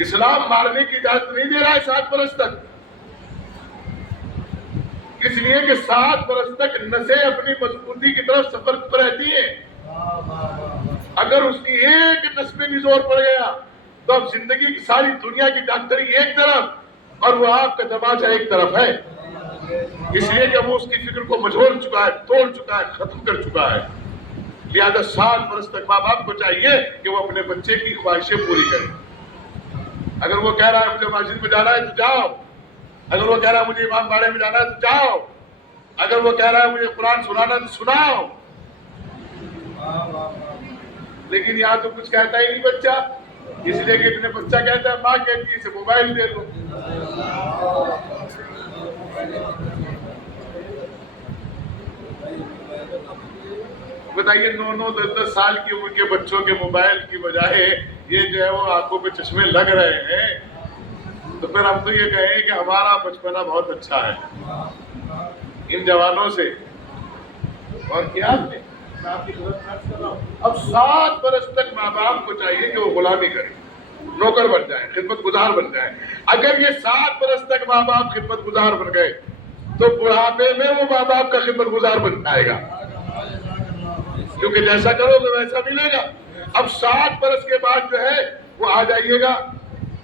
اسلام مارنے کی اجازت نہیں دے رہا ہے 7 برس تک، اس لیے کہ 7 برس تک نسیں اپنی مضبوطی کی طرف سفر پر رہتی ہیں. اگر اس کی ایک نس پہ بھی زور پڑ گیا تو اب زندگی کی ساری دنیا کی ڈاکٹری ایک طرف اور وہ آپ کا تماچا ایک طرف ہے. اس لیے کہ وہ اس کی فکر کو مجھوڑ چکا ہے، توڑ چکا ہے، ختم کر چکا ہے. لہذا 7 برس تک ماں باپ کو چاہیے کہ وہ اپنے بچے کی خواہشیں پوری کریں. اگر وہ کہہ رہا ہے مجھے مسجد میں جانا ہے تو جاؤ، اگر وہ کہہ رہا ہے مجھے امام باڑے میں جانا ہے تو جاؤ، اگر وہ کہہ رہا ہے مجھے قرآن سنانا ہے تو سناؤ. لیکن یہاں تو کچھ کہتا ہی نہیں بچہ، اس لیے کہ اتنے بچہ کہتا ہے ماں کہتی ہے اسے موبائل دے دو. بتائیے 9 10 سال کی عمر کے بچوں کے موبائل کی بجائے یہ جو ہے وہ آنکھوں پہ چشمے لگ رہے ہیں، تو پھر ہم تو یہ کہیں کہ ہمارا بچپنا بہت اچھا ہے. ان جوانوں سے اور کیا آپ نے اب 7 برس تک ماں باپ کو چاہیے کہ وہ غلامی کریں، نوکر بن جائیں, خدمت گزار بن جائیں. اگر یہ 7 برس تک ماں باپ خدمت گزار بن گئے تو بڑھاپے میں وہ ماں باپ کا خدمت گزار بن جائے گا, کیونکہ جیسا کرو گے ویسا ملے گا. اب 7 برس کے بعد جو ہے وہ آ جائیے گا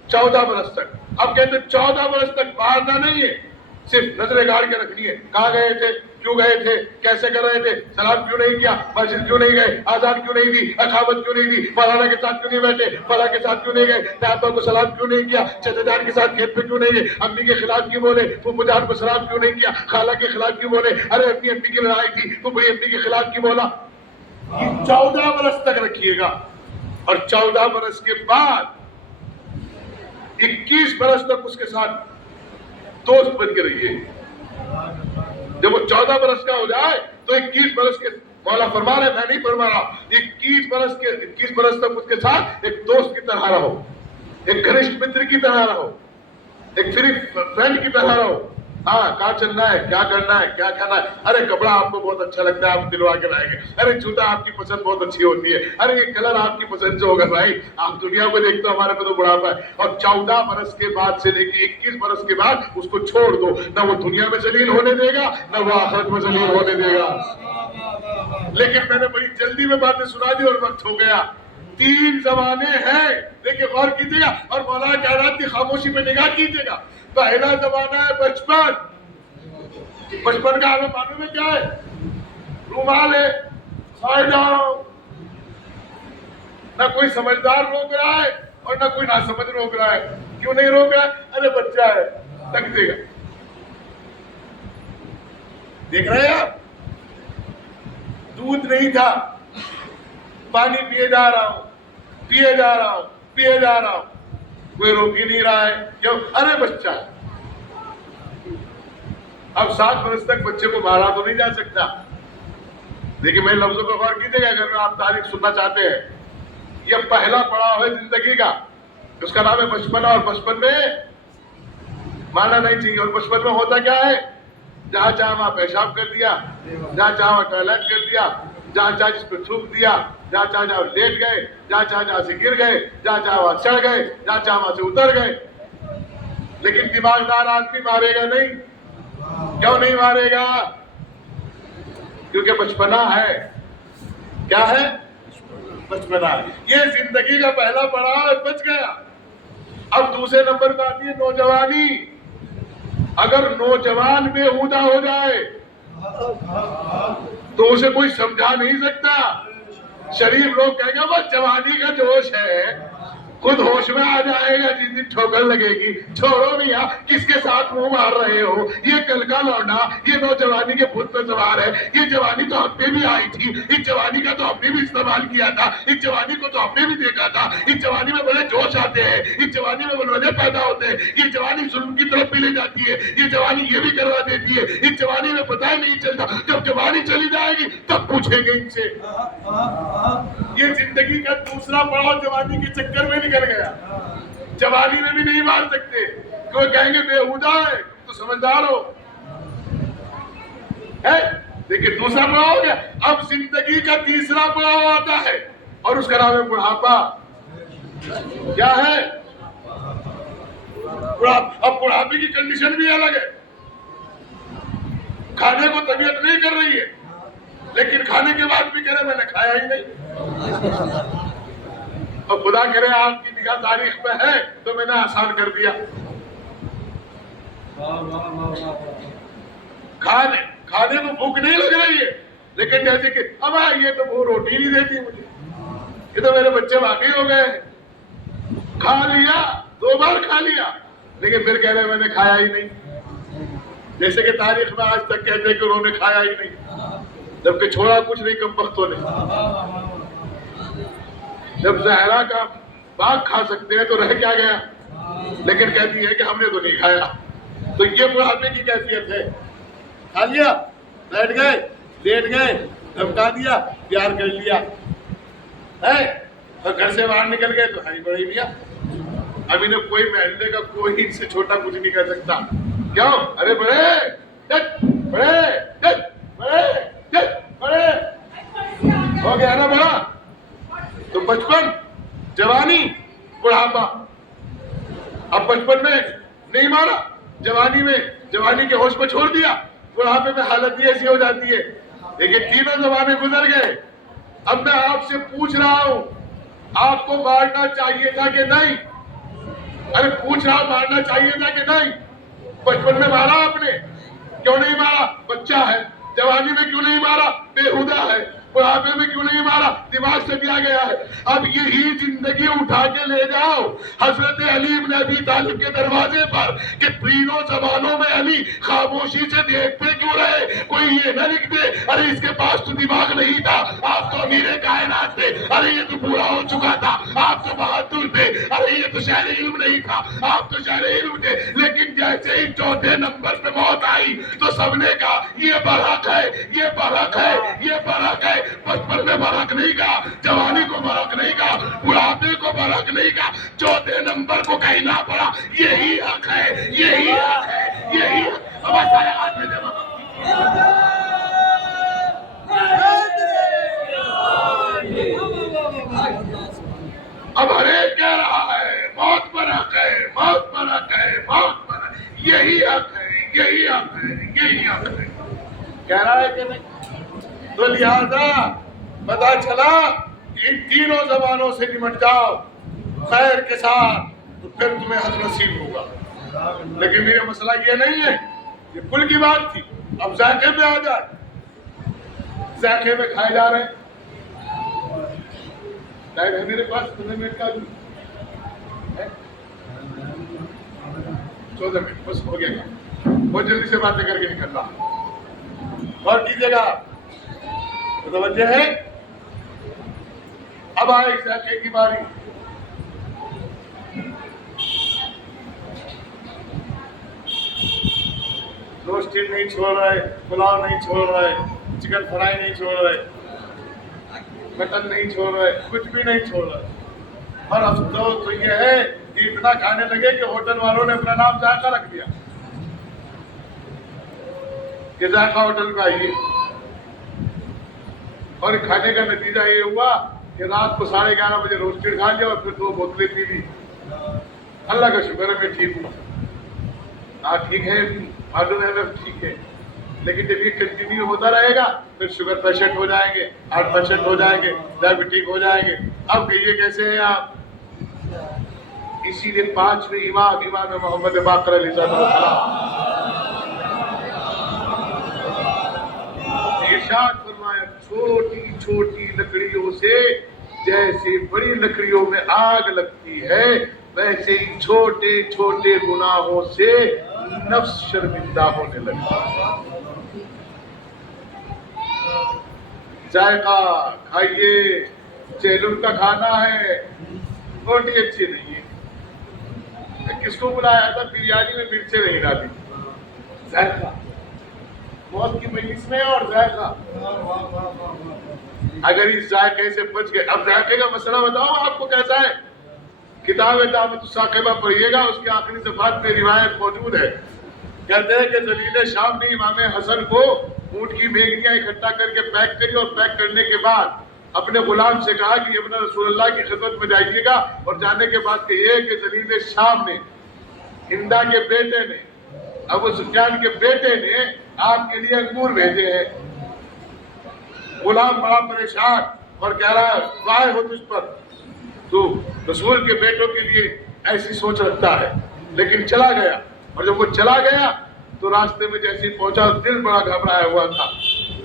14 برس تک. اب کہتے ہیں 14 برس تک مارنا نہیں ہے, صرف نظریں گاڑ کے رکھنی ہے. کہاں گئے تھے, کیوں گئے تھے, کیسے کر رہے تھے, سلام کیوں نہیں کیا, مسجد کیوں نہیں گئے, آزان کیوں نہیں دی, اخاوت کیوں نہیں دی, فلانا کے ساتھ کیوں نہیں بیٹھے, فلاں کے ساتھ کیوں نہیں گئے, ڈاکٹر کو سلام کیوں نہیں کیا, چچا جان کے ساتھ کھیت پہ کیوں نہیں گئے, امی کے خلاف کیوں بولے, پھپھو جان کو سلام کیوں نہیں کیا, خالہ کے خلاف کیوں بولے, ارے اپنی امی کی لڑائی تھی تو بڑی امی کے خلاف کیوں بولا. یہ 14 برس تک رکھیے گا. اور 14 برس کے بعد 21 برس تک اس کے ساتھ دوست بن کے رہیے. جب وہ 14 برس کا ہو جائے تو 21 برس کے, مولا فرما رہے, میں نہیں فرما رہا, 21 برس تک اس کے ساتھ ایک دوست کی طرح رہو, ایک گھنشٹ متر کی طرح رہو, ایک فری فرینڈ کی طرح رہو. ہاں, کہاں چلنا ہے, کیا کرنا ہے, کیا کھانا ہے, ارے کپڑا آپ کو بہت اچھا لگتا ہے, آپ دلوا کے لائیں گے, ارے جوتا آپ کی پسند بہت اچھی ہوتی ہے, ارے یہ کلر آپ کی پسند سے ہوگا بھائی, آپ دنیا کو دیکھتے ہو, ہمارے پہ تو بڑھاپا ہے. اور 14 برس کے بعد سے لے کے 21 برس کے بعد اس کو چھوڑ دو, نہ وہ دنیا میں ذلیل ہونے دے گا نہ وہ آخرت میں ذلیل ہونے دے گا. لیکن میں نے بڑی جلدی میں باتیں سنا دی اور وقت ہو گیا. 3 زمانے ہیں, دیکھیں غور کیجیے گا, اور مولانا کائنات کی خاموشی پہ نگاہ کیجیے گا. پہلا زمانہ ہے بچپن. بچپن کا ہمیں معلوم ہے کیا ہے, رومال ہے, سائے جا رہا ہوں, نہ کوئی سمجھدار روک رہا ہے اور نہ کوئی ناسمجھ روک رہا ہے. کیوں نہیں روک رہا ہے, ارے بچہ ہے تک دے گا. دیکھ رہے ہیں آپ, دودھ نہیں تھا, پانی پیے جا رہا ہوں, پیے جا رہا ہوں, پیے جا رہا ہوں, کوئی روک ہی نہیں رہا ہے. کیوں, ارے بچہ. اب 7 برس تک بچے کو مارا تو نہیں جا سکتا. لیکن میرے لفظوں کو غور کیجیے گا, اگر آپ تاریخ سننا چاہتے ہیں. یہ پہلا پڑاؤ ہے زندگی کا, اس کا نام ہے بچپن. اور بچپن میں مانا نہیں چاہیے. اور بچپن میں ہوتا کیا ہے, جہاں چاہا وہاں پیشاب کر دیا, جہاں چاہا وہاں ٹوائلٹ کر دیا, جہاں چاہا جس پہ تھوک دیا, جہاں چاہا جہاں لیٹ گئے, جہاں چاہا جہاں سے گر گئے, جہاں چاہا وہاں چڑھ گئے, جہاں چاہا وہاں سے اتر گئے. لیکن دماغدار آدمی مارے گا نہیں. کیوں نہیں مارے گا, کیونکہ بچپنا ہے. کیا ہے, بچپنا. یہ زندگی کا پہلا پڑاؤ بچ گیا. اب دوسرے نمبر پہ آتی ہے نوجوانی. اگر نوجوان بےہودہ ہو جائے تو اسے کوئی سمجھا نہیں سکتا. شریف لوگ کہیں گے بس جوانی کا جوش ہے, خود ہوش میں آ جائے گا جس دن ٹھوکر لگے گی. چھوڑو میاں, کس کے ساتھ منہ مار رہے ہو, یہ کل کا لوٹا, یہ نوجوانی کے بھوت پہ سوار ہے. یہ جوانی تو ہم پہ بھی آئی تھی, اس جوانی کا تو ہم نے بھی استعمال کیا تھا, اس جوانی کو تو ہم نے بھی دیکھا تھا. اس جوانی میں بڑے جوش آتے ہیں, اس جوانی میں بلونے پیدا ہوتے ہیں. یہ جوانی ظلم کی طرف بھی لے جاتی ہے, یہ جوانی یہ بھی کروا دیتی ہے. اس جوانی میں پتہ ہی نہیں چلتا, جب جوانی چلی جائے گی تب پوچھیں گے ان سے. یہ زندگی کا دوسرا پڑاؤ جوانی کے چکر میں نکل گیا. جوانی میں بھی نہیں مار سکتے, کوئی کہیں گے بےہودہ ہے, تو سمجھدار ہو. دیکھیں دوسرا پڑاؤ ہو گیا. اب زندگی کا تیسرا پڑاؤ آتا ہے اور اس کا نام ہے بڑھاپا. کیا ہے, اب بڑھاپے کی کنڈیشن بھی الگ ہے. کھانے کو طبیعت نہیں کر رہی ہے, لیکن کھانے کے بعد بھی کہہ رہے میں نے کھایا ہی نہیں. اور خدا کرے آپ کی نگاہ تاریخ پہ ہے تو میں نے آسان کر دیا. کھانے کو بھوک نہیں لگ رہی ہے, لیکن جیسے کہ اب یہ تو وہ روٹی نہیں دیتی مجھے, یہ تو میرے بچے واقعی ہو گئے. کھا لیا, 2 بار کھا لیا, لیکن پھر کہہ رہے میں نے کھایا ہی نہیں. جیسے کہ تاریخ میں آج تک کہتے ہیں کہ انہوں نے کھایا ہی نہیں, جبکہ چھوڑا کچھ نہیں کم بختوں نے. جب زہرا کا باغ کھا سکتے ہیں تو رہ کیا گیا, لیکن کہتی ہے کہ ہم نے تو نہیں کھایا. تو یہ بڑھاپے کی کیفیت ہے. کھا لیا, بیٹھ گئے, لیٹ گئے, دھمکا دیا, پیار کر لیا, اور گھر سے باہر نکل گئے تو ہری بڑی لیا. اب انہیں کوئی محلے کا کوئی ان سے چھوٹا کچھ نہیں کر سکتا. کیوں, ارے بڑے بڑے بڑے بڑے ہو گیا نا بڑا. تو بچپن, جوانی, بڑھاپا, اب بچپن میں نہیں مارا، جوانی میں جوانی کے ہوش میں چھوڑ دیا، بڑھاپے میں حالت ایسی ہو جاتی ہے. لیکن تینوں زمانے گزر گئے. اب میں آپ سے پوچھ رہا ہوں، آپ کو مارنا چاہیے تھا کہ نہیں؟ ارے پوچھ رہا ہوں، مارنا چاہیے تھا کہ نہیں؟ بچپن میں مارا آپ نے؟ کیوں نہیں مارا؟ بچہ ہے. جوانی میں کیوں نہیں مارا؟ بےہودہ ہے. بڑھاپے میں کیوں نہیں مارا؟ دماغ سے دیا گیا ہے. اب یہی زندگی اٹھا کے لے جاؤ حضرت علی بن ابی طالب کے دروازے پر کہ تینوں زمانوں میں علی خاموشی سے دیکھتے کیوں رہے؟ کوئی یہ نہ لکھ دے ارے اس کے پاس تو دماغ نہیں تھا، آپ تو امیر کائنات تھے، ارے یہ تو پورا ہو چکا تھا، آپ تو بہادر تھے، ارے یہ تو شہر علم نہیں تھا، آپ تو شہر علم تھے. لیکن جیسے ہی چوتھے نمبر پہ موت آئی تو سب نے کہا یہ برحق ہے، یہ برحق ہے، یہ برحق ہے. بچپن میں برحق نہیں کہا، جوانی کو برحق نہیں کہا، بڑھاپے کو برحق نہیں کہا، چوتھے نمبر کو کہنا پڑا یہی حق ہے، یہی حق ہے، یہی حق. اب سارے ہاتھ میں جمع. اب ہر ایک کہہ رہا ہے موت پر حق ہے، موت پر حق ہے، موت پر حق ہے. یہی حق ہے، یہی حق ہے، یہی حق ہے. کہہ رہا ہے کہ نہیں؟ تو لہذا پتا چلا کہ ان تینوں زبانوں سے نمٹ جاؤ خیر کے ساتھ تو پھر تمہیں حق نصیب ہوگا. لیکن میرا مسئلہ یہ نہیں ہے، یہ کل کی بات تھی. اب ذائقے پہ آ جائے. ذائقے میں کھائے جا رہے ہیں. ٹائم ہے میرے پاس 15 منٹ کا؟ 14 منٹ بس ہو گیا. بہت جلدی سے باتیں کر کے نکل رہا. اور کیجیے گا، متوجہ ہے؟ اب آئے ذائقے کی باری. روسٹڈ نہیں چھوڑ رہے، پلاؤ نہیں چھوڑ رہے، چکن فرائی نہیں چھوڑ رہے، مٹن نہیں چھوڑ رہے، کچھ بھی نہیں چھوڑ رہے. اور افسوس تو یہ ہے کہ اتنا کھانے لگے کہ ہوٹل والوں نے اپنا نام ذائقہ رکھ دیا کہ ذائقہ ہوٹل کا ہی. اور کھانے کا نتیجہ یہ ہوا کہ رات کو 11:30 بجے روسٹڈ کھا لیا اور پھر 2 بوتلیں پی لی. اللہ کا شکر ہے میں ٹھیک ہوں. آپ ٹھیک ہے؟ معلوم ہے میں ٹھیک ہے. لیکن جب یہ کنٹینیو ہوتا رہے گا پھر شوگر پیشنٹ ہو جائیں گے، ہارٹ پیشنٹ ہو جائیں گے، ڈائبٹک ہو جائیں گے. اب کہیے کیسے ہیں آپ؟ اسی لیے 5ویں امام محمد باقر علیہ السلام ارشاد فرمایا چھوٹی چھوٹی لکڑیوں سے جیسے بڑی لکڑیوں میں آگ لگتی ہے ویسے ہی چھوٹے چھوٹے گناہوں سے نفس شرمندہ ہونے لگتا ہے. ذائقہ کھائیے. چیلن کا کھانا ہے، روٹی اچھی نہیں ہے. کس کو بلایا تھا؟ بریانی میں مرچیں نہیں ڈالی. ذائقہ موت کی مجلس میں اور ذائقہ. اگر اس ذائقے سے بچ گئے. اب ذائقے کا مسئلہ بتاؤ آپ کو کیسا ہے. کتاب دعوت الثاقبہ پڑھیے گا، اس کے آخری صفحات میں روایت موجود ہے. کہتے ہیں کہ ذلیل شام نے امام حسن کو اونٹ کی میگنیاں اکٹھا کر کے پیک کری اور پیک کرنے کے بعد اپنے غلام سے کہا کہ ابن رسول اللہ کی خدمت میں جائیے گا اور جانے کے بعد کہیے کہ ذلیل شام نے، ہندا کے بیٹے نے، ابو سفیان کے بیٹے نے آپ کے لیے انگور بھیجے ہیں. غلام بڑا پریشان اور کہہ رہا ہے وائے ہو تجھ پر، تو رسول کے بیٹوں کے لیے ایسی سوچ رکھتا ہے. لیکن چلا گیا، اور جب وہ چلا گیا تو راستے میں جیسے پہنچا دل بڑا گھبرایا ہوا تھا.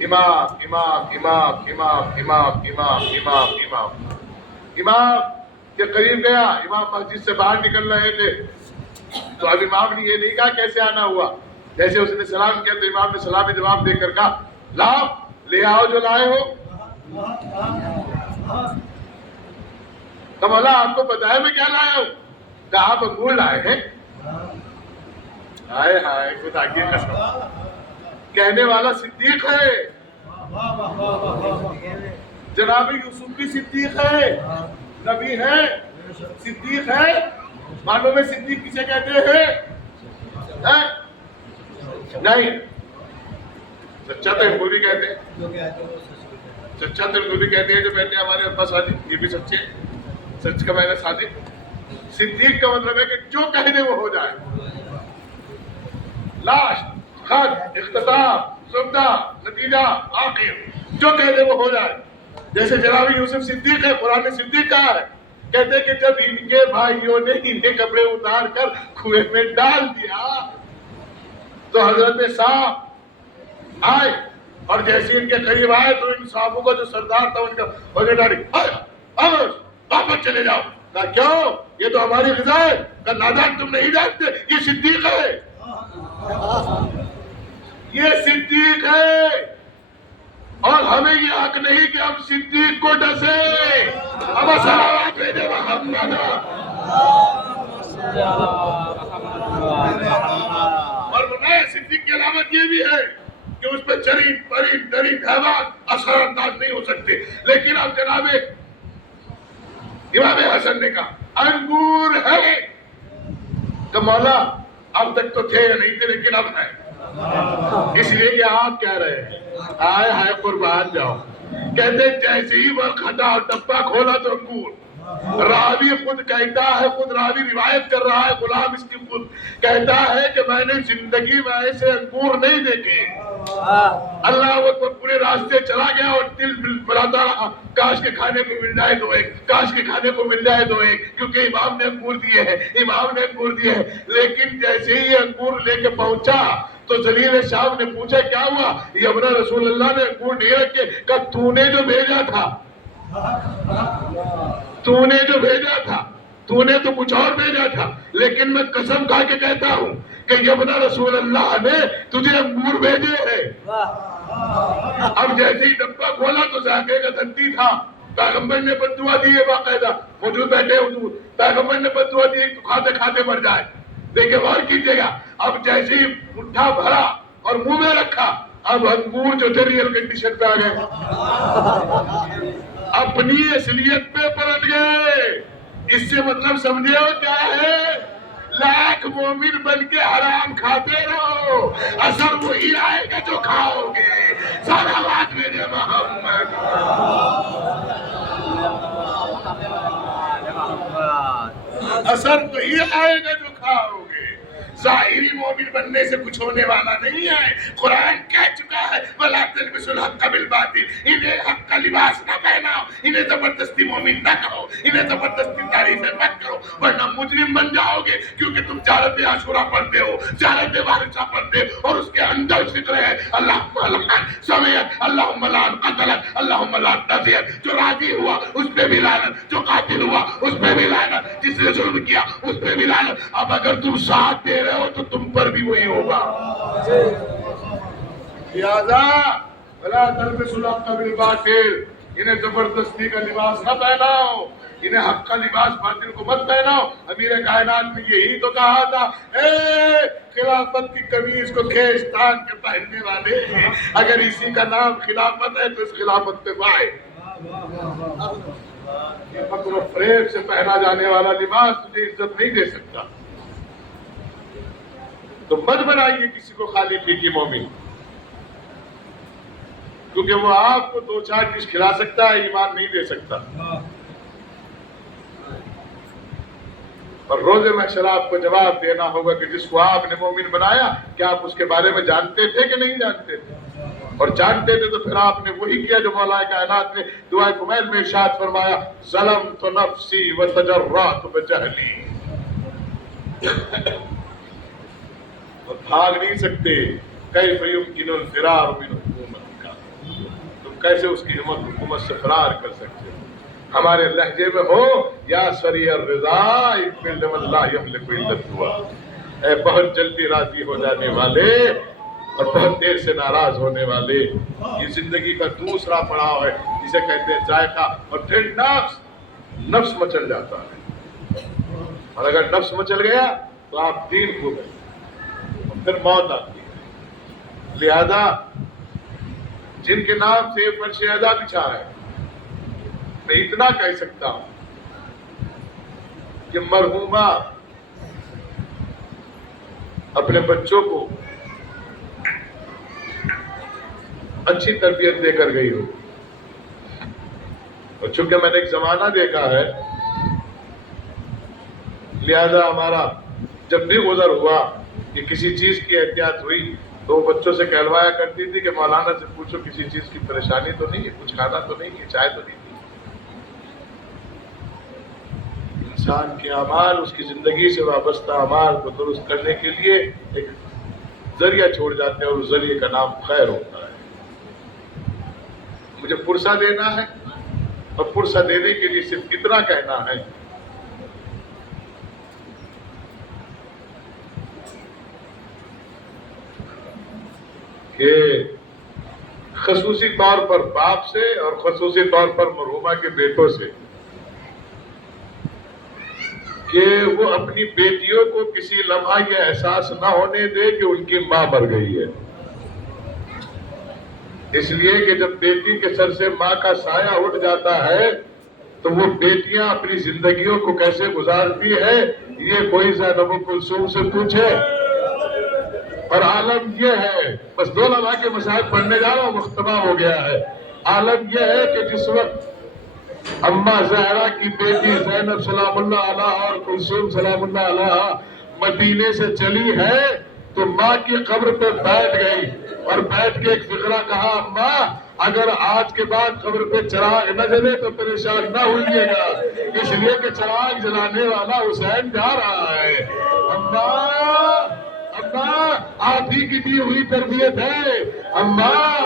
امام امام امام امام امام امام امام امام امام کے قریب گیا. امام مسجد سے باہر نکل رہے تھے تو اب امام نے یہ نہیں کہا کیسے آنا ہوا. جیسے اس نے سلام کیا تو امام نے سلامی جواب دے کر کہا لاؤ لے آؤ جو لائے ہو. مولا آپ کو پتا ہے میں کیا لایا ہوں؟ کہا آپ انگور لائے ہیں. ہائے ہائے خدا کی قسم، کہنے والا صدیق ہے، جناب یوسف بھی صدیق ہے، نبی ہے، صدیق ہے. معلوم ہے صدیق کسے کہتے ہیں؟ نہیں، سچا تو ان کو بھی کہتے ہیں، سچا تو ان کو بھی کہتے ہیں جو بیٹے ہمارے ابا صادق، یہ بھی سچے، سچ کا معنی صادق. صدیق کا مطلب ہے کہ جو کہہ دے وہ ہو جائے، لاسٹ، خط، اختتام، سبدہ، نتیجہ، آخر، جو کہہ دے وہ ہو جائے۔ جیسے جناب یوسف صدیق ہے، قرآن نے صدیق کہا ہے، کہتے کہ جب ان کے بھائیوں نے انہیں کپڑے اتار کر کنویں میں ڈال دیا تو حضرت صاحب آئے اور جیسے ان کے قریب آئے تو ان صحابوں کا جو سردار تھا ان کا وجہ ڈالی، واپس چلے جاؤ۔ کہا کیوں؟ یہ تو ہماری غذا ہے۔ کہا نادان تم نہیں جانتے یہ صدیق ہے، یہ صدیق ہے، اور ہمیں یہ حق نہیں کہ ہم صدیق کو ڈسے۔ اب صلوات بھیجے محمد۔ اور بنائے صدیق کی علامت یہ بھی ہے کہ اس پہ چرین پرین درین حیوان اثر انداز نہیں ہو سکتے۔ لیکن اب جناب امام حسن نے کہا انگور ہے، تو مولا اب تک تو تھے یا نہیں تھے لیکن اب ہے، اس لیے کہ آپ کہہ رہے ہیں آئے ہائے قربان جاؤ۔ کہتے جیسے ہی وہ کھٹا اور ڈبہ کھولا تو انگور، راوی خود کہتا ہے، خود راوی روایت کر رہا ہے، غلام اس کی خود کہتا ہے کہ میں نے زندگی میں ایسے انگور نہیں دیکھے۔ اللہ وہ پورے راستے چلا گیا اور دل بلاتا رہا کاش کے کھانے کو مل جائے تو ایک، کاش کے کھانے کو مل جائے تو ایک، کیونکہ امام نے انگور دیے ہیں، امام نے انگور دیے ہیں۔ لیکن جیسے ہی انگور لے کے پہنچا تو ذلیل شام نے پوچھا کیا ہوا؟ یہ اپنا رسول اللہ نے انگور نہیں رکھے۔ کہا تو نے جو بھیجا تھا، تو نے جو بھیجا تھا، تو نے تو کچھ اور بھیجا تھا، لیکن میں قسم کھا کے کہتا ہوں کہ یہ اپنا رسول اللہ نے تجھے انگور بھیجے ہیں۔ اب جیسے ہی ڈبہ کھولا تو ذائقے کا دھنتی تھا، پیغمبر نے بددعا دی ہے، باقاعدہ موجود بیٹھے حضور، پیغمبر نے بددعا دی تو کھاتے کھاتے مر جائے۔ دیکھیں غور کیجئے گا، اب جیسے ہی اٹھا بھرا اور منہ میں رکھا، اب انگور جو تھے ریئل کنڈیشن پہ آ گئے، اپنی اصلیت پہ پلٹ گئے۔ اس سے مطلب سمجھے ہو کیا ہے؟ لاکھ مومن بن کے حرام کھاتے رہو، اثر وہی آئے گا جو کھاؤ گے۔ صلوات میرے محمد۔ اثر وہی آئے گا جو کھاؤ گے۔ ظاہری مومن بننے سے کچھ ہونے والا نہیں ہے۔ قرآن کہہ چکا ہے وَلَا تَلْبِسُوا الْحَقَّ بِالْبَاطِلِ، انہیں حق کا لباس نہ پہناؤ، انہیں زبردستی مومن نہ کہو، انہیں زبردستی تعریفیں مت کرو، ورنہ مجرم بن جاؤ گے۔ کیونکہ تم جارت عاشورہ پڑھتے ہو، جارت وارثہ پڑھتے ہو، اور اس کے اندر ذکر ہے اللہم لعن سمیت، اللہم لعن قتلت، اللہم لعن نزیت۔ جو راضی ہوا اس پہ بھی لعنت، جو قاتل ہوا اس پہ بھی لعنت، جس نے ظلم کیا اس پہ بھی لعنت۔ اب اگر تم ساتھ دے رہے ہو تو تم پر بھی وہی ہوگا۔ لہذا وَلَا تَلْبِسُوا الْحَقَّ بِالْبَاطِلِ، انہیں زبردستی کا لباس نہ پہناؤ، انہیں حق کا لباس باطل کو مت پہناؤ۔ امیر کائنات نے یہی تو کہا تھا، اے خلافت کی قمیص کو کھینچ تان کے پہننے والے، اگر اسی کا نام خلافت ہے تو اس خلافت پہ پائے۔ یہ فخر و فریب سے پہنا جانے والا لباس تجھے عزت نہیں دے سکتا۔ تو مت بنائیے کسی کو خالی پھیکی مومن، کیونکہ وہ آپ کو دو چار ڈش کھلا سکتا ہے، ایمان نہیں دے سکتا۔ اور روز محشر آپ کو جواب دینا ہوگا کہ جس کو آپ نے مومن بنایا کیا آپ اس کے بارے میں جانتے تھے کہ نہیں جانتے تھے؟ اور جانتے تھے تو پھر آپ نے وہی کیا جو مولا کائنات نے دعائے کمیل میں ارشاد فرمایا ظلمت نفسی وتجرأت بجہلی۔ اور بھاگ نہیں سکتے، کیف یمکن الفرار من حکومت کا، تم کیسے اس کی حکومت سے فرار کر سکتے ہو؟ ہمارے لہجے میں ہو یا سریع الرضا اقبل لمن لا یملک الا الدعاء، اے بہت جلدی راضی ہو جانے والے اور بہت دیر سے ناراض ہونے والے۔ یہ زندگی کا دوسرا پڑاؤ ہے جسے کہتے ہیں ذائقہ، اور پھر نفس مچل جاتا ہے، اور اگر نفس مچل گیا تو آپ دین کھو گئے، پھر موت آتی ہے۔ لہذا جن کے نام سے فرش اعزا بچھا ہے، میں اتنا کہہ سکتا ہوں کہ مرحومہ اپنے بچوں کو اچھی تربیت دے کر گئی ہو، اور چونکہ میں نے ایک زمانہ دیکھا ہے لہذا ہمارا جب بھی گزر ہوا کہ کسی چیز کی احتیاط ہوئی تو وہ بچوں سے کہلوایا کرتی تھی کہ مولانا سے پوچھو کسی چیز کی پریشانی تو نہیں ہے، کچھ کھانا تو نہیں ہے، چائے تو نہیں ہے۔ انسان کے اعمال، اس کی زندگی سے وابستہ اعمال کو درست کرنے کے لیے ایک ذریعہ چھوڑ جاتے ہیں اور اس ذریعے کا نام خیر ہوتا ہے۔ مجھے پرسہ دینا ہے اور پرسہ دینے کے لیے صرف اتنا کہنا ہے کہ خصوصی طور پر باپ سے اور خصوصی طور پر مرحومہ کے بیٹوں سے کہ وہ اپنی بیٹیوں کو کسی لمحہ یہ احساس نہ ہونے دے کہ ان کی ماں مر گئی ہے۔ اس لیے کہ جب بیٹی کے سر سے ماں کا سایہ اٹھ جاتا ہے تو وہ بیٹیاں اپنی زندگیوں کو کیسے گزارتی ہے یہ کوئی زینب کلثوم سے پوچھے۔ اور عالم یہ ہے، بس 2 لمحہ کے مسائل پڑھنے جا رہا ہوں، وقت تمام ہو گیا ہے۔ عالم یہ ہے کہ جس وقت اماں زہرا کی بیٹی زینب سلام اللہ علیہا اور کلثوم سلام اللہ علیہا مدینے سے چلی ہے تو ماں کی قبر پہ بیٹھ گئی اور بیٹھ کے ایک فقرہ کہا، اماں اگر آج کے بعد قبر پہ چراغ نہ جلے تو پریشان نہ ہوئیے گا، اس لیے کہ چراغ جلانے والا حسین جا رہا ہے۔ اماں آپ ہی کی دی ہوئی تربیت ہے۔ اماں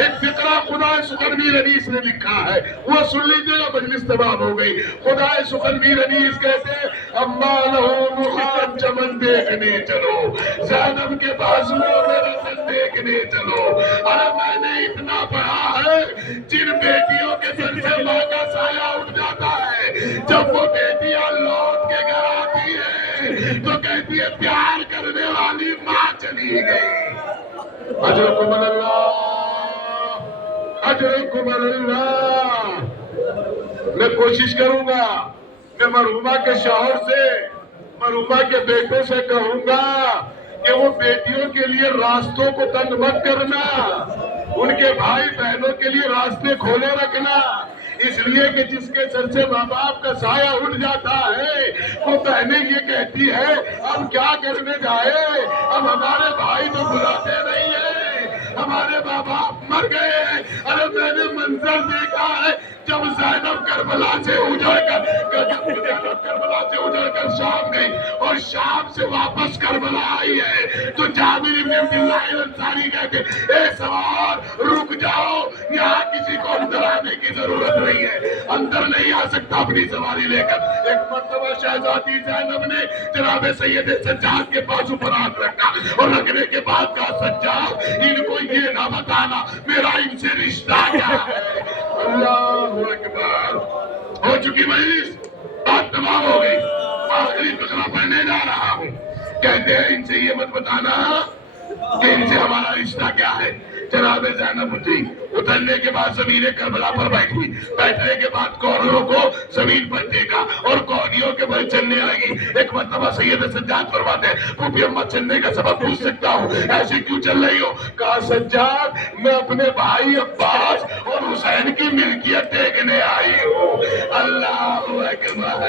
ایک فقرہ خدا سخنویر انیس نے لکھا ہے، وہ سن لیجیے گا، مجلس تمام ہو گئی۔ خدا سخنویر انیس کہتے ہیں، اماں لہو نخان چمن دیکھنے چلو، زینب کے بازوؤں میں رسن دیکھنے چلو۔ ارے میں نے اتنا پڑھا ہے، جن بیٹیوں کے سر سے ماں کا سایہ اٹھ جاتا ہے، جب وہ بیٹیاں لوٹ کے گھر آتی ہے تو کہتی ہے پیار کرنے والی ماں چلی گئی۔ اجرکم اللہ، اجرکم اللہ۔ میں کوشش کروں گا، میں مرحومہ کے شوہر سے، مرحومہ کے بیٹوں سے کہوں گا کہ وہ بیٹیوں کے لیے راستوں کو تنگ مت کرنا، ان کے بھائی بہنوں کے لیے راستے کھولے رکھنا، اس لیے کہ جس کے سر سے ماں باپ کا سایہ اٹھ جاتا ہے وہ بہنیں یہ کہتی ہے ہم کیا کرنے جائے، اب ہمارے بھائی تو بلاتے نہیں ہیں، ہمارے ماں باپ مر گئے ہیں۔ ارے میں نے منظر دیکھا ہے جب زینب کربلا سے اجڑ کر شام گئی اور شام سے واپس کربلا آئی ہے تو جابر بن عبداللہ الانصاری کہتے اے سوار رک جاؤ، یہاں کسی کو اندر آنے کی ضرورت نہیں ہے، اندر نہیں آ سکتا اپنی سواری لے کر۔ ایک مرتبہ شہزادی زینب نے جناب سید سجاد کے بازو پر ہاتھ رکھا اور رکھنے کے بعد کہا سجاد ان کو یہ نہ بتانا میرا ان سے رشتہ کیا ہے۔ اللہ اکبر۔ ہو چکی مجلس، بات تمام ہو گئی، آخری فقرہ پڑھنے جا رہا ہوں۔ کہتے ہیں ان سے یہ مت بتانا کہ ان سے ہمارا رشتہ کیا ہے۔ جناب زینب اتری، اترنے کے بعد زمین کربلا پر بیٹھی، بیٹھنے کے بعد کونوں کو زمین پر دیکھا اور کونیوں کے بل چلنے لگی۔ ایک مرتبہ سید سجاد فرماتے ہیں پھوپھی اماں چلنے کا سبب پوچھ سکتا ہوں، ایسے کیوں چل رہی ہو؟ کہا سجاد میں اپنے بھائی عباس اور حسین کی ملکیت دیکھنے آئی ہوں۔ اللہ اکبر۔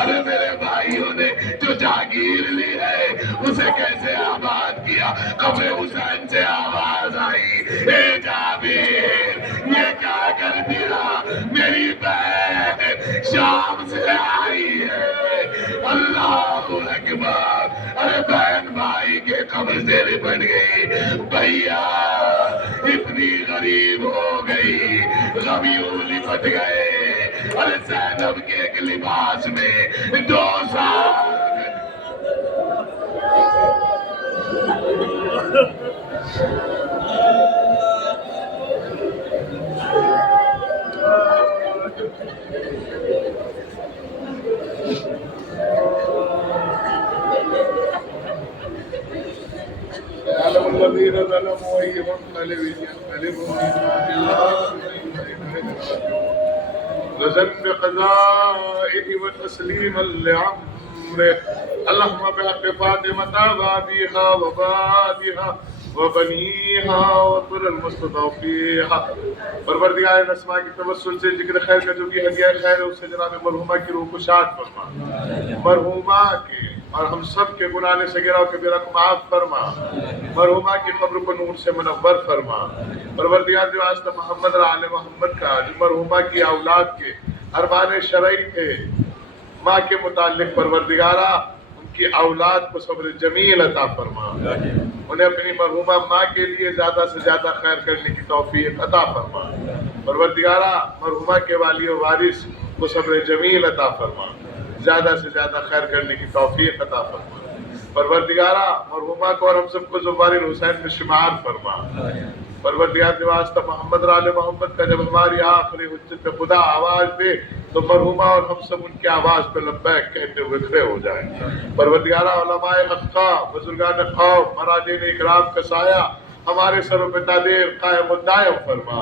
ارے میرے بھائیوں نے جو جاگیر لی ہے اسے کیسے آباد کیا؟ قبر حسین سے آواز آئی اے جابر یہ کیا کر دیا؟ میری بہن شام سے آئی ہے۔ اللہ اکبر۔ ارے بہن بھائی کے قبر سے لپٹ گئی، بھیا اتنی غریب ہو گئی، غمیوں لپٹ گئے۔ ارے زینب کے ایک لباس میں 2 سال الذين ظلموا أي منقلب ينقلبون لزم بقضائه وتسليما لعمره اللهم بحق فاطمة وأبيها وبابها وبنيها وطر المستضعفيها پروردگار اسماء کی توسل سے ذکر خیر کا جو بھی ہدیہ خیر ہے اس سے جناب مرحومہ کی روح کو شاد فرما، مرحومہ کے اور ہم سب کے گناہ صغیرہ و کبیرہ کو معاف فرما، مرحومہ کی قبر کو نور سے منور فرما۔ پروردگار جو واسطہ محمد اور آل محمد کا جو مرحومہ کی اولاد کے ارمان شرعی تھے ماں کے متعلق، پروردگارہ ان کی اولاد کو صبر جمیل عطا فرما، انہیں اپنی مرحومہ ماں کے لیے زیادہ سے زیادہ خیر کرنے کی توفیق عطا فرما۔ پروردگارہ مرحومہ کے والی و وارث کو صبر جمیل عطا فرما، زیادہ سے زیادہ خیر کرنے کی توفیق عطا فرما۔ پروردگارہ مرحومہ کو اور ہم سب کو زوار الحسین میں شمار فرما۔ پروردگار کے واسطہ محمد اور آل محمد کا جب ہماری آخری حجت خدا آواز دے تو مرحومہ اور ہم سب ان کی آواز پہ لبیک کہتے ہوئے کھڑے ہو جائیں۔ پروردگارہ علماء حقہ، بزرگان قوم، مراجعین اکرام کا سایہ ہمارے سروں پہ تادیر قائم و دائم فرما،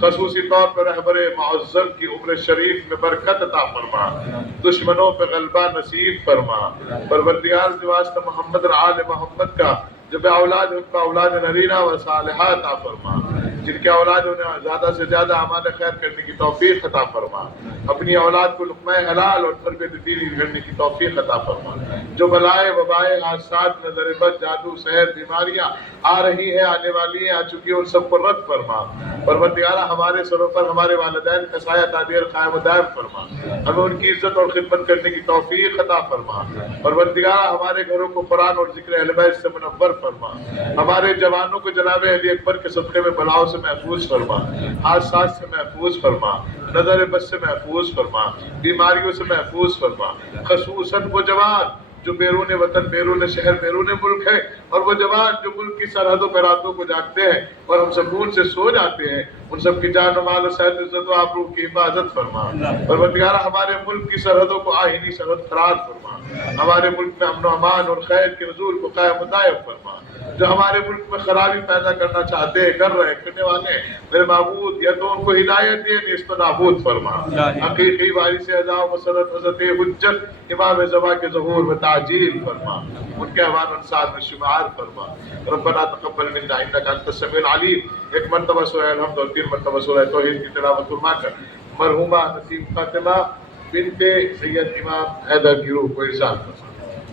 خصوصی طور پر رہبر معظم کی عمر شریف میں برکت عطا فرما، دشمنوں پہ غلبہ نصیب فرما۔ پروردگار کے واسطہ محمد اور آل محمد کا جب اولاد ان کا اولاد نرینہ و صالحہ عطا فرما، جن کے اولاد انہیں زیادہ سے زیادہ اعمال خیر کرنے کی توفیق عطا فرما، اپنی اولاد کو لقمہ حلال اور تربیت دینی کرنے کی توفیق عطا فرما۔ جو بلائے وبائے حادثات نظر بد جادو سحر بیماریاں آ رہی ہیں آنے والی ہیں آ چکی ہیں ان سب کو رد فرما۔ پروردگارہ ہمارے سروں پر ہمارے والدین کا سایہ تادیر قائم و دائم فرما، ہمیں ان کی عزت اور خدمت کرنے کی توفیق عطا فرما۔ پروردگارہ ہمارے گھروں کو قرآن اور ذکر اہل بیت سے منور فرما، ہمارے جوانوں کو جناب علی اکبر کے صدقے میں بلاؤں سے محفوظ فرما، حادثات سے محفوظ فرما، نظر بد سے محفوظ فرما، بیماریوں سے محفوظ فرما۔ خصوصاً وہ جوان جو بیرون وطن، بیرون شہر، بیرون ملک ہے، اور وہ جوان جو ملک کی سرحدوں پر راتوں کو جاگتے ہیں اور ہم سکون سے سو جاتے ہیں، ان سب کی جان و مال و صحت عزت و آبرو کی حفاظت فرما۔ پروردگارہ ہمارے ملک کی سرحدوں کو آئینی سرحد قرار فرما، ہمارے ملک میں امن و امان اور خیر کے نزول کو قائم و دائم فرما۔ جو ہمارے ملک میں خرابی پیدا کرنا چاہتے ہیں، کر رہے کرنے والے، میرے معبود یا تو ان کو ہدایت دے، نیست و نابود فرما۔ حقیقی وارث اعظم و مسرت حضرت حجت امام زمان کے ظہور میں تعجیل فرما، ان کے احوال انصار میں شمار فرما۔ ربنا تقبل منا انک انت السمیع العلیم۔ ایک مرتبہ سورہ الحمد اور 3 مرتبہ سورہ توحید کی تلاوت فرما کر مرحومہ نسیم فاطمہ بنت سید امام حیدر کی روح کو ارسال فرما۔